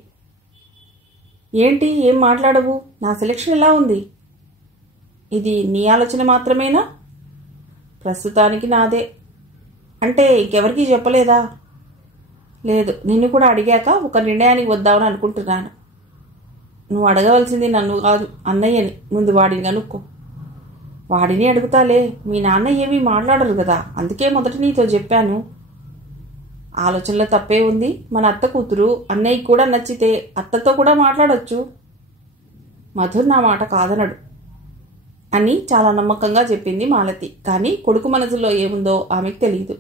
ఏంటి, ఏం మాట్లాడవు? నా సెలక్షన్ ఎలా ఉంది? ఇది నీ ఆలోచన మాత్రమేనా? ప్రస్తుతానికి నాదే. అంటే ఇంకెవరికీ చెప్పలేదా? లేదు, నిన్ను కూడా అడిగాక ఒక నిర్ణయానికి వద్దామని అనుకుంటున్నాను. నువ్వు అడగవలసింది నన్ను కాదు, అన్నయ్యని. ముందు వాడిని కనుక్కో. వాడిని అడుగుతాలే, మీ నాన్న ఏమీ మాట్లాడరు కదా, అందుకే మొదట నీతో చెప్పాను. ఆలోచనలో తప్పే ఉంది. మన అత్త కూతురు అన్నయ్యకి కూడా నచ్చితే అత్తతో కూడా మాట్లాడొచ్చు. మధుర్ నా మాట కాదనడు. అని చాలా నమ్మకంగా చెప్పింది మాలతి. కానీ కొడుకు మనసులో ఏముందో ఆమెకు తెలియదు.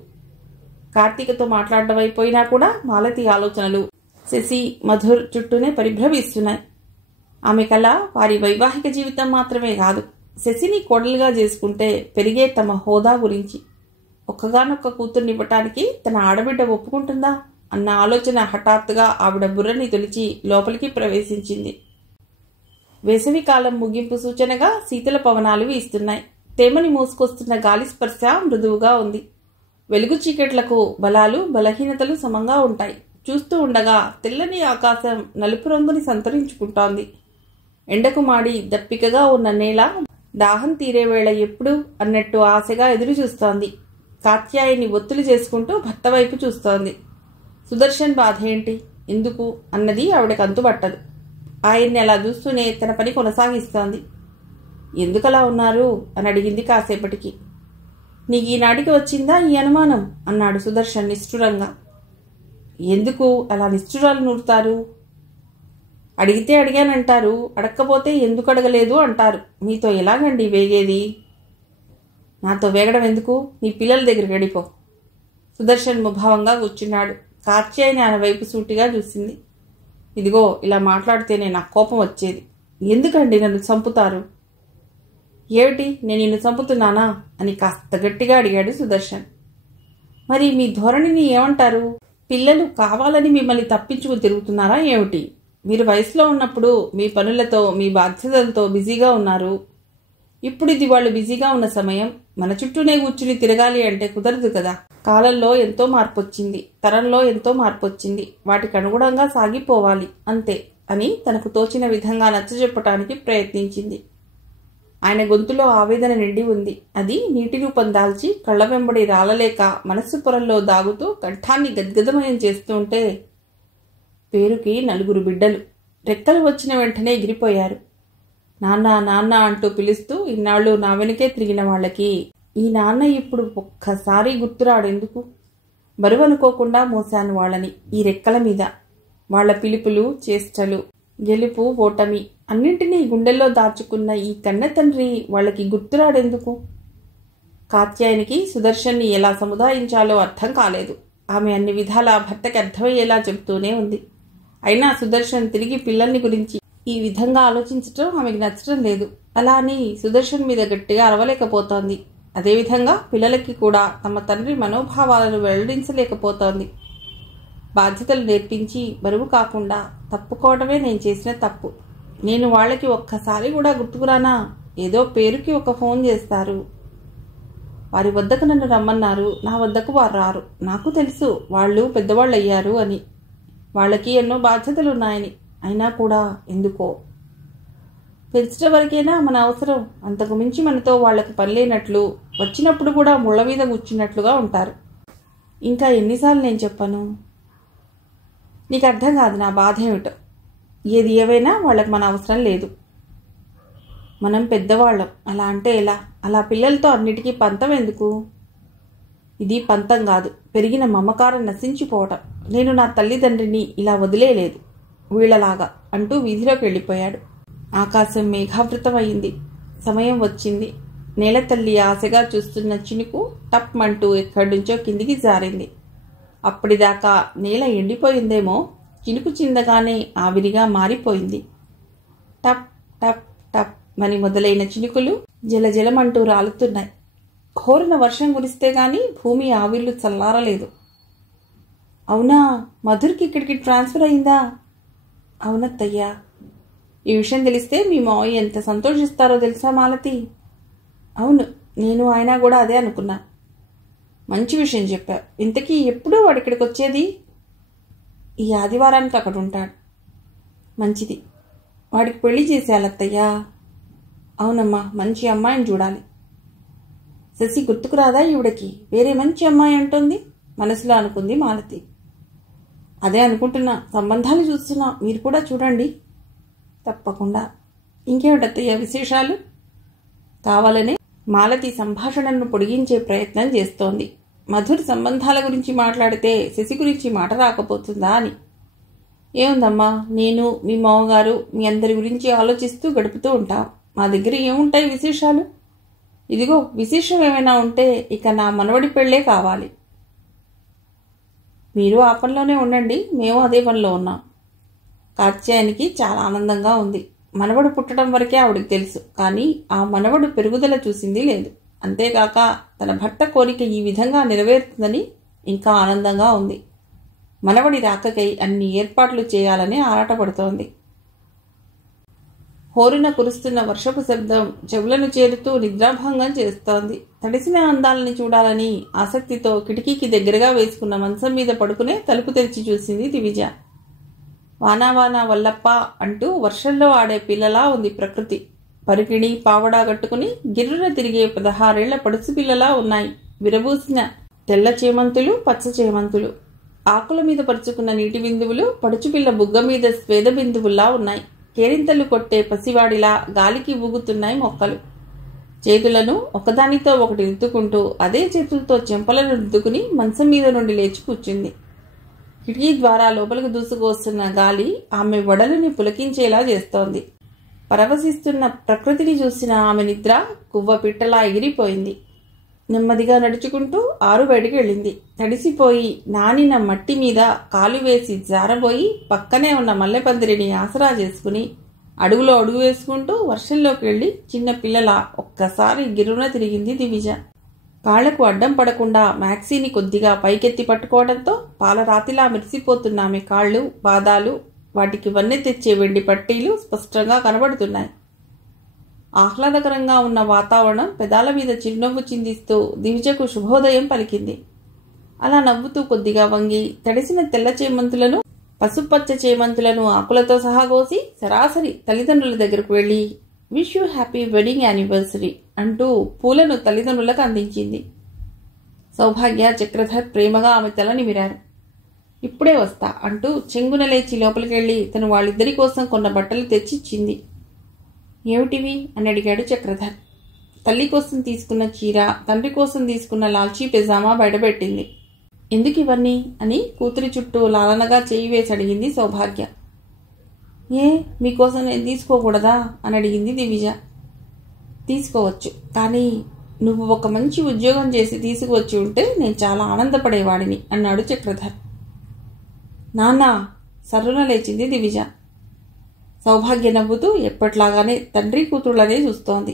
కార్తీకతో మాట్లాడడం అయిపోయినా కూడా మాలతి ఆలోచనలు శశి, మధుర్ చుట్టూనే పరిభ్రమిస్తున్నాయి. ఆమె కల వారి వైవాహిక జీవితం మాత్రమే కాదు, శశిని కోడలుగా చేసుకుంటే పెరిగే తమ హోదా గురించి. ఒక్కగానొక్క కూతుర్నివ్వటానికి తన ఆడబిడ్డ ఒప్పుకుంటుందా అన్న ఆలోచన హఠాత్తుగా ఆవిడ బుర్రని తొలిచి లోపలికి ప్రవేశించింది. వేసవికాలం ముగింపు సూచనగా శీతల పవనాలు వీస్తున్నాయి. తేమని మోసుకొస్తున్న గాలి స్పర్శ మృదువుగా ఉంది. వెలుగు చీకట్లకు బలాలు బలహీనతలు సమంగా ఉంటాయి. చూస్తూ ఉండగా తెల్లని ఆకాశం నలుపు రంగుని సంతరించుకుంటోంది. ఎండకు మాడి దప్పికగా ఉన్న నేల దాహం తీరే వేళ ఎప్పుడు అన్నట్టు ఆశగా ఎదురు చూస్తోంది. కాత్యాయిని ఒత్తులు చేసుకుంటూ భర్త వైపు చూస్తోంది. సుదర్శన్ బాధ ఏంటి, ఎందుకు అన్నది ఆవిడకు అంతుబట్టదు. ఆయన్ని అలా చూస్తూనే తన పని కొనసాగిస్తోంది. ఎందుకలా ఉన్నారు అని అడిగింది కాసేపటికి. నీకు ఈనాటికి వచ్చిందా ఈ అనుమానం అన్నాడు సుదర్శన్ నిష్ఠురంగా. ఎందుకు అలా నిష్ఠురాలు నూరుతారు? అడిగితే అడిగానంటారు, అడక్కపోతే ఎందుకు అడగలేదు అంటారు. మీతో ఎలాగండి వేగేది? నాతో వేగడం ఎందుకు, నీ పిల్లల దగ్గరికి గడిపో. సుదర్శన్ ముభావంగా కూర్చున్నాడు. కాత్యాయని ఆయన వైపు సూటిగా చూసింది. ఇదిగో ఇలా మాట్లాడితేనే నాకు కోపం వచ్చేది. ఎందుకండి నన్ను చంపుతారు? ఏమిటి, నేను నిన్ను చంపుతున్నానా అని కాస్త గట్టిగా అడిగాడు సుదర్శన్. మరి మీ ధోరణిని ఏమంటారు? పిల్లలు కావాలని మిమ్మల్ని తప్పించుకుని తిరుగుతున్నారా ఏమిటి? మీరు వయసులో ఉన్నప్పుడు మీ పనులతో మీ బాధ్యతలతో బిజీగా ఉన్నారు. ఇప్పుడు ఇది వాళ్ళు బిజీగా ఉన్న సమయం. మన చుట్టూనే కూర్చుని తిరగాలి అంటే కుదరదు కదా. కాలంలో ఎంతో మార్పు వచ్చింది, తరంలో ఎంతో మార్పు వచ్చింది. వాటికి అనుగుణంగా సాగిపోవాలి అంతే అని తనకు తోచిన విధంగా నచ్చజెప్పటానికి ప్రయత్నించింది. ఆయన గొంతులో ఆవేదన నిండి ఉంది. అది నీటి రూపం దాల్చి కళ్ళ వెంబడి రాలలేక మనస్సు పొరల్లో దాగుతూ కంఠాన్ని గద్గదమయం చేస్తుంటే, పేరుకి 4 బిడ్డలు రెక్కలు వచ్చిన వెంటనే ఎగిరిపోయారు. నాన్న నాన్న అంటూ పిలుస్తూ ఇన్నాళ్ళు నా వెనుకే తిరిగిన వాళ్ళకి ఈ నాన్న ఇప్పుడు ఒక్కసారి గుర్తురాడెందుకు? బరువనుకోకుండా మోశాను వాళ్ళని ఈ రెక్కల మీద. వాళ్ల పిలుపులు, చేష్టలు, గెలుపు, ఓటమి అన్నింటినీ గుండెల్లో దాచుకున్న ఈ కన్న తండ్రి వాళ్ళకి గుర్తురాడెందుకు? కాత్యాయనికి సుదర్శన్ని ఎలా సముదాయించాలో అర్థం కాలేదు. ఆమె అన్ని విధాలా భర్తకి అర్థమయ్యేలా చెబుతూనే ఉంది. అయినా సుదర్శన్ తిరిగి పిల్లల్ని గురించి ఈ విధంగా ఆలోచించటం ఆమెకు నచ్చడం లేదు. అలా అని సుదర్శన్ మీద గట్టిగా అరవలేకపోతోంది. అదేవిధంగా పిల్లలకి కూడా తమ తండ్రి మనోభావాలను వెల్లడించలేకపోతోంది. బాధ్యతలు నేర్పించి బరువు కాకుండా తప్పుకోవడమే నేను చేసిన తప్పు. నేను వాళ్ళకి ఒక్కసారి కూడా గుర్తుకురానా? ఏదో పేరుకి ఒక ఫోన్ చేస్తారు. వారి వద్దకు నన్ను రమ్మన్నారు, నా వద్దకు వారు రారు. నాకు తెలుసు వాళ్ళు పెద్దవాళ్ళు అయ్యారు అని, వాళ్ళకి ఎన్నో బాధ్యతలున్నాయని. అయినా కూడా ఎందుకో పెంచడం వరకేనా మన అవసరం? అంతకు మించి మనతో వాళ్లకు పనిలేనట్లు, వచ్చినప్పుడు కూడా ముళ్ళ మీద కూర్చున్నట్లుగా ఉంటారు. ఇంకా ఎన్నిసార్లు నేను చెప్పను? నీకు అర్థం కాదు నా బాధ ఏమిటో. ఏది ఏవైనా వాళ్ళకి మన అవసరం లేదు. మనం పెద్దవాళ్ళం, అలా అంటే ఎలా? అలా పిల్లలతో అన్నిటికీ పంతం ఎందుకు? ఇది పంతం కాదు, పెరిగిన మమకారం నశించిపోవటం. నేను నా తల్లిదండ్రిని ఇలా వదిలేయలేదు వీళ్లలాగా అంటూ వీధిలోకి వెళ్ళిపోయాడు. ఆకాశం మేఘావృతమైంది. సమయం వచ్చింది. నేల తల్లి ఆశగా చూస్తున్న చినుకు టప్ మంటూ ఎక్కడి నుంచో కిందికి జారింది. అప్పటిదాకా నేల ఎండిపోయిందేమో, చినుకు చిందగానే ఆవిరిగా మారిపోయింది. టప్ టప్ టప్ అని మొదలైన చినుకులు జలజలమంటూ రాలుతున్నాయి. హోరున వర్షం కురిస్తే గాని భూమి ఆవిర్లు చల్లారలేదు. అవునా, మధుర్కి ఇక్కడికి ట్రాన్స్ఫర్ అయిందా? అవునత్తయ్యా. ఈ విషయం తెలిస్తే మీ మావయ్య ఎంత సంతోషిస్తారో తెలుసా మాలతి? అవును, నేను ఆయన కూడా అదే అనుకున్నా. మంచి విషయం చెప్పా. ఇంతకీ ఎప్పుడూ వాడు ఇక్కడికి వచ్చేది? ఈ ఆదివారానికి అక్కడ ఉంటాడు. మంచిది, వాడికి పెళ్లి చేసేయాలత్తయ్యా. అవునమ్మా, మంచి అమ్మాయిని చూడాలి. శశి గుర్తుకురాదా ఈవిడకి? వేరే మంచి అమ్మాయి అంటుంది మనసులో అనుకుంది మాలతి. అదే అనుకుంటున్నా, సంబంధాలు చూస్తున్నా, మీరు కూడా చూడండి. తప్పకుండా. ఇంకేమిటత్తయ్యా విశేషాలు? కావాలనే మాలతి సంభాషణను పొడిగించే ప్రయత్నం చేస్తోంది. మధుర్ సంబంధాల గురించి మాట్లాడితే శశి గురించి మాట రాకపోతుందా అని. ఏముందమ్మా, నేను మీ మామగారు మీ అందరి గురించి ఆలోచిస్తూ గడుపుతూ ఉంటాం. మా దగ్గర ఏముంటాయి విశేషాలు? ఇదిగో విశేషం ఏమైనా ఉంటే ఇక నా మనవడి పెళ్ళే కావాలి. మీరు ఆ పనిలోనే ఉండండి, మేము అదే పనిలో ఉన్నాం. కాత్యాయనికి చాలా ఆనందంగా ఉంది. మనవడు పుట్టడం వరకే ఆవిడికి తెలుసు, కానీ ఆ మనవడు పెరుగుదల చూసింది లేదు. అంతేగాక తన భర్త కోరిక ఈ విధంగా నెరవేరుతుందని ఇంకా ఆనందంగా ఉంది. మనవడి రాకకై అన్ని ఏర్పాట్లు చేయాలని ఆరాటపడుతోంది. హోరున కురుస్తున్న వర్షపు శబ్దం చెవులను చేరుతూ నిద్రాభంగం చేస్తోంది. తడిసిన అందాలని చూడాలని ఆసక్తితో కిటికీకి దగ్గరగా వేసుకున్న మంచం మీద పడుకునే తలుపు తెరిచి చూసింది దివిజ. వానా వానా వల్లప్ప అంటూ వర్షంలో ఆడే పిల్లలా ఉంది ప్రకృతి. పరికిణి పావడా కట్టుకుని గిర్రున తిరిగే 16 ఏళ్ల పడుచు పిల్లలా ఉన్నాయి. విరబూసిన తెల్ల చేమంతులు, పచ్చ చేమంతులు, ఆకుల మీద పరుచుకున్న నీటి బిందువులు పడుచుపిల్ల బుగ్గ మీద స్వేద బిందువుల్లా ఉన్నాయి. కేరింతలు కొట్టే పసివాడిలా గాలికి ఊగుతున్నాయి మొక్కలు. చేతులను ఒకదానితో ఒకటి రుద్దుకుంటూ అదే చేతులతో చెంపలను రుద్దుకుని మంచం మీద నుండి లేచి కూర్చుంది. కిటికీ ద్వారా లోపలికి దూసుకువస్తున్న గాలి ఆమె వడలుని పులకించేలా చేస్తోంది. పరవశిస్తున్న ప్రకృతిని చూసిన ఆమె నిద్ర కువ్వ పిట్టలా ఎగిరిపోయింది. నెమ్మదిగా నడుచుకుంటూ ఆరు బయటికి వెళ్ళింది. తడిసిపోయి నానిన మట్టి మీద కాలు వేసి జారబోయి పక్కనే ఉన్న మల్లెపందిరిని ఆసరా చేసుకుని అడుగులో అడుగు వేసుకుంటూ వర్షంలోకి వెళ్లి చిన్న పిల్లల ఒక్కసారి గిర్రున తిరిగింది దివిజ. కాళ్లకు అడ్డం పడకుండా మ్యాక్సీని కొద్దిగా పైకెత్తి పట్టుకోవడంతో పాలరాతిలా మెరిసిపోతున్న ఆమె కాళ్లు, పాదాలు, వాటికి వన్నె తెచ్చే వెండి పట్టీలు స్పష్టంగా కనబడుతున్నాయి. ఆహ్లాదకరంగా ఉన్న వాతావరణం పెదాల మీద చిరునవ్వు చిందిస్తూ దివిజకు శుభోదయం పలికింది. అలా నవ్వుతూ కొద్దిగా వంగి తడిసిన తెల్ల చేమంతులను, పసుపచ్చ చేమంతులను ఆకులతో సహా కోసి సరాసరి తల్లిదండ్రుల దగ్గరకు వెళ్లి wish you happy wedding anniversary అంటూ పూలను తల్లిదండ్రులకు అందించింది. సౌభాగ్య, చక్రధర్ ప్రేమగా ఆమె తల నిమిరారు. ఇప్పుడే వస్తా అంటూ చెంగున లేచి లోపలికి వెళ్లి తను వాళ్ళిద్దరి కోసం కొన్న బట్టలు తెచ్చిచ్చింది. ఏమిటివి అని అడిగాడు చక్రధర్. తల్లి కోసం తీసుకున్న చీర, తండ్రి కోసం తీసుకున్న లాల్చీ పిజామా బయటపెట్టింది. ఎందుకు ఇవన్నీ అని కూతురి చుట్టూ లాలనగా చేయి వేసి అడిగింది సౌభాగ్య. ఏ మీకోసం నేను తీసుకోకూడదా అని అడిగింది దివిజ. తీసుకోవచ్చు, కానీ నువ్వు ఒక మంచి ఉద్యోగం చేసి తీసుకువచ్చి ఉంటే నేను చాలా ఆనందపడేవాడిని అన్నాడు చక్రధర్. నాన్నా సర్రున లేచింది దివిజ. సౌభాగ్య నవ్వుతూ ఎప్పట్లాగానే తండ్రి కూతుళ్ళనే చూస్తోంది.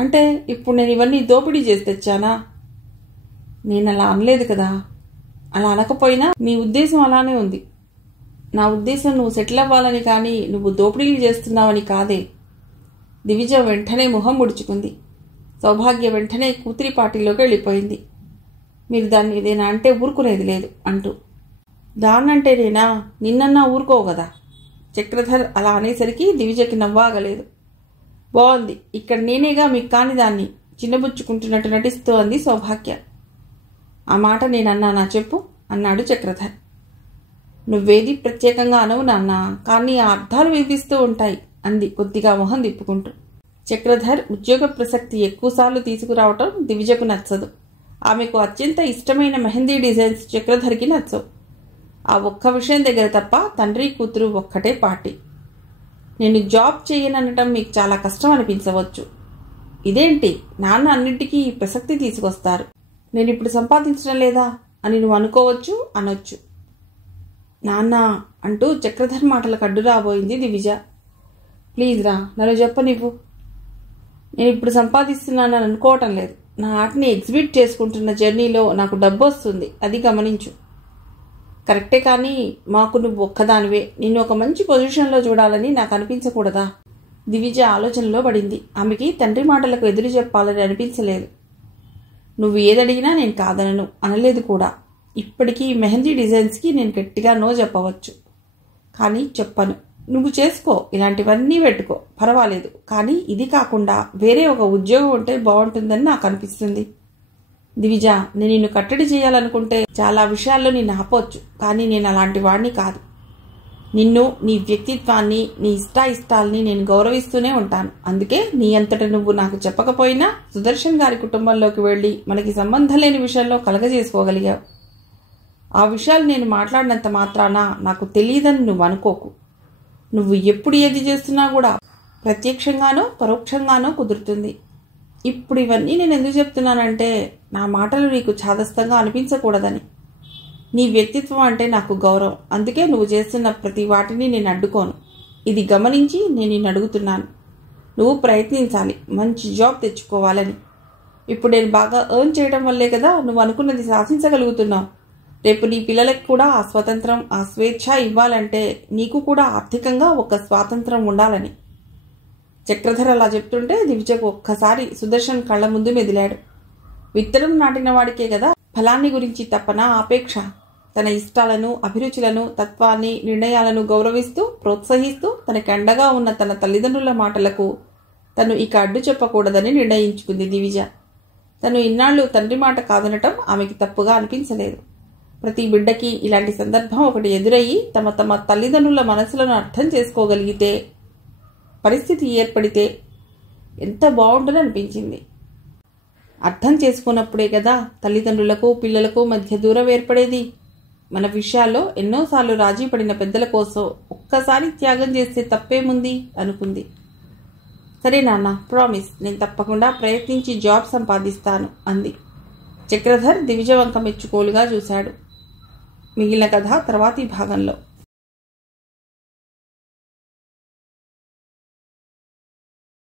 అంటే ఇప్పుడు నేను ఇవన్నీ దోపిడీ చేసి తెచ్చానా? నేను అలా అనలేదు కదా. అలా అనకపోయినా నీ ఉద్దేశం అలానే ఉంది. నా ఉద్దేశం నువ్వు సెటిల్ అవ్వాలని, కానీ నువ్వు దోపిడీలు చేస్తున్నావని కాదే. దివిజ వెంటనే మొహం ముడుచుకుంది. సౌభాగ్య వెంటనే కూతురి పార్టీలోకి వెళ్ళిపోయింది. మీరు దాన్ని ఏదైనా అంటే ఊరుకునేది లేదు అంటూ. దాన్నంటే నేనా? నిన్నన్నా ఊరుకోవు కదా. చక్రధర్ అలా అనేసరికి దివిజకి నవ్వాగలేదు. బాగుంది, ఇక్కడ నేనేగా మీకు కాని దాన్ని చిన్నబుచ్చుకుంటున్నట్టు నటిస్తూ అంది సౌభాగ్య. ఆ మాట నేనన్నానా చెప్పు అన్నాడు చక్రధర్. నువ్వేది ప్రత్యేకంగా అనవు నాన్న, కానీ ఆ అర్థాలు వినిపిస్తూ ఉంటాయి అంది కొద్దిగా మొహం తిప్పుకుంటూ. చక్రధర్ ఉద్యోగ ప్రసక్తి ఎక్కువసార్లు తీసుకురావటం దివిజకు నచ్చదు. ఆమెకు అత్యంత ఇష్టమైన మెహందీ డిజైన్స్ చక్రధర్కి నచ్చవు. ఆ ఒక్క విషయం దగ్గర తప్ప తండ్రి కూతురు ఒక్కటే పార్టీ. నేను జాబ్ చేయననటం మీకు చాలా కష్టం అనిపించవచ్చు. ఇదేంటి నాన్న అన్నింటికీ ప్రసక్తి తీసుకొస్తారు, నేను ఇప్పుడు సంపాదించడం లేదా అని నువ్వు అనుకోవచ్చు, అనొచ్చు. నాన్న అంటూ చక్రధర్ మాటలకు అడ్డు రాబోయింది దివిజ. ప్లీజ్ రా, నన్ను చెప్పనివ్వు. నేను ఇప్పుడు సంపాదిస్తున్నానని అనుకోవటం లేదు. నా ఆర్ట్ని ఎగ్జిబిట్ చేసుకుంటున్న జర్నీలో నాకు డబ్బు వస్తుంది, అది గమనించు. కరెక్టే, కానీ మాకు నువ్వు ఒక్కదానివే. నిన్ను ఒక మంచి పొజిషన్లో చూడాలని నాకు అనిపించకూడదా? దివిజ ఆలోచనలో పడింది. ఆమెకి తండ్రి మాటలకు ఎదురు చెప్పాలని అనిపించలేదు. నువ్వు ఏదడిగినా నేను కాదనను అనలేదు కూడా. ఇప్పటికీ మెహందీ డిజైన్స్కి నేను గట్టిగా నో చెప్పవచ్చు, కానీ చెప్పను. నువ్వు చేసుకో, ఇలాంటివన్నీ పెట్టుకో, పర్వాలేదు. కానీ ఇది కాకుండా వేరే ఒక ఉద్యోగం ఉంటే బాగుంటుందని నాకు అనిపిస్తుంది. దివిజ, నేను నిన్ను కట్టడి చేయాలనుకుంటే చాలా విషయాల్లో నిన్ను ఆపొచ్చు, కానీ నేను అలాంటి వాడిని కాదు. నిన్ను, నీ వ్యక్తిత్వాన్ని, నీ ఇష్టాయిష్టాల్ని నేను గౌరవిస్తూనే ఉంటాను. అందుకే నీ అంతట నువ్వు నాకు చెప్పకపోయినా సుదర్శన్ గారి కుటుంబంలోకి వెళ్ళి మనకి సంబంధం లేని విషయంలో కలగజేసుకోగలిగావు. ఆ విషయాలు నేను మాట్లాడినంత మాత్రాన నాకు తెలియదని నువ్వు అనుకోకు. నువ్వు ఎప్పుడు ఏది చేస్తున్నా కూడా ప్రత్యక్షంగానో పరోక్షంగానో కుదురుతుంది. ఇప్పుడు ఇవన్నీ నేను ఎందుకు చెప్తున్నానంటే నా మాటలు నీకు ఛాదస్తంగా అనిపించకూడదని. నీ వ్యక్తిత్వం అంటే నాకు గౌరవం. అందుకే నువ్వు చేస్తున్న ప్రతి వాటిని నేను అడ్డుకోను. ఇది గమనించి నేను నిన్ను అడుగుతున్నాను. నువ్వు ప్రయత్నించాలి మంచి జాబ్ తెచ్చుకోవాలని. ఇప్పుడు నేను బాగా ఎర్న్ చేయడం వల్లే కదా నువ్వు అనుకున్నది సాధించగలుగుతున్నావు. రేపు నీ పిల్లలకు కూడా ఆ స్వతంత్రం, ఆ స్వేచ్ఛ ఇవ్వాలంటే నీకు కూడా ఆర్థికంగా ఒక స్వాతంత్రం ఉండాలని. చక్రధర్ అలా చెప్తుంటే దివిజకు ఒక్కసారి సుదర్శన్ కళ్ళ ముందు మెదిలాడు. విత్తనం నాటిన వాడికే కదా ఫలాన్ని గురించి తప్పన ఆపేక్ష. తన ఇష్టాలను, అభిరుచులను, తత్వాన్ని, నిర్ణయాలను గౌరవిస్తూ ప్రోత్సహిస్తూ తనకి అండగా ఉన్న తన తల్లిదండ్రుల మాటలకు తను ఇక అడ్డు చెప్పకూడదని నిర్ణయించుకుంది దివిజ. తను ఇన్నాళ్లు తండ్రి మాట కాదనటం ఆమెకి తప్పుగా అనిపించలేదు. ప్రతి బిడ్డకి ఇలాంటి సందర్భం ఒకటి ఎదురయ్యి తమ తమ తల్లిదండ్రుల మనసులను అర్థం చేసుకోగలిగితే, పరిస్థితి ఏర్పడితే ఎంత బాగుంటుందని అనిపించింది. అర్థం చేసుకున్నప్పుడే కదా తల్లిదండ్రులకు పిల్లలకు మధ్య దూరం ఏర్పడేది. మన విషయాల్లో ఎన్నోసార్లు రాజీ పడిన పెద్దల కోసం ఒక్కసారి త్యాగం చేస్తే తప్పేముంది అనుకుంది. సరే నాన్న, ప్రామిస్, నేను తప్పకుండా ప్రయత్నించి జాబ్ సంపాదిస్తాను అంది. చక్రధర్ దివిజ వంక మెచ్చుకోలుగా చూశాడు. మిగిలిన కథ తర్వాతి భాగంలో.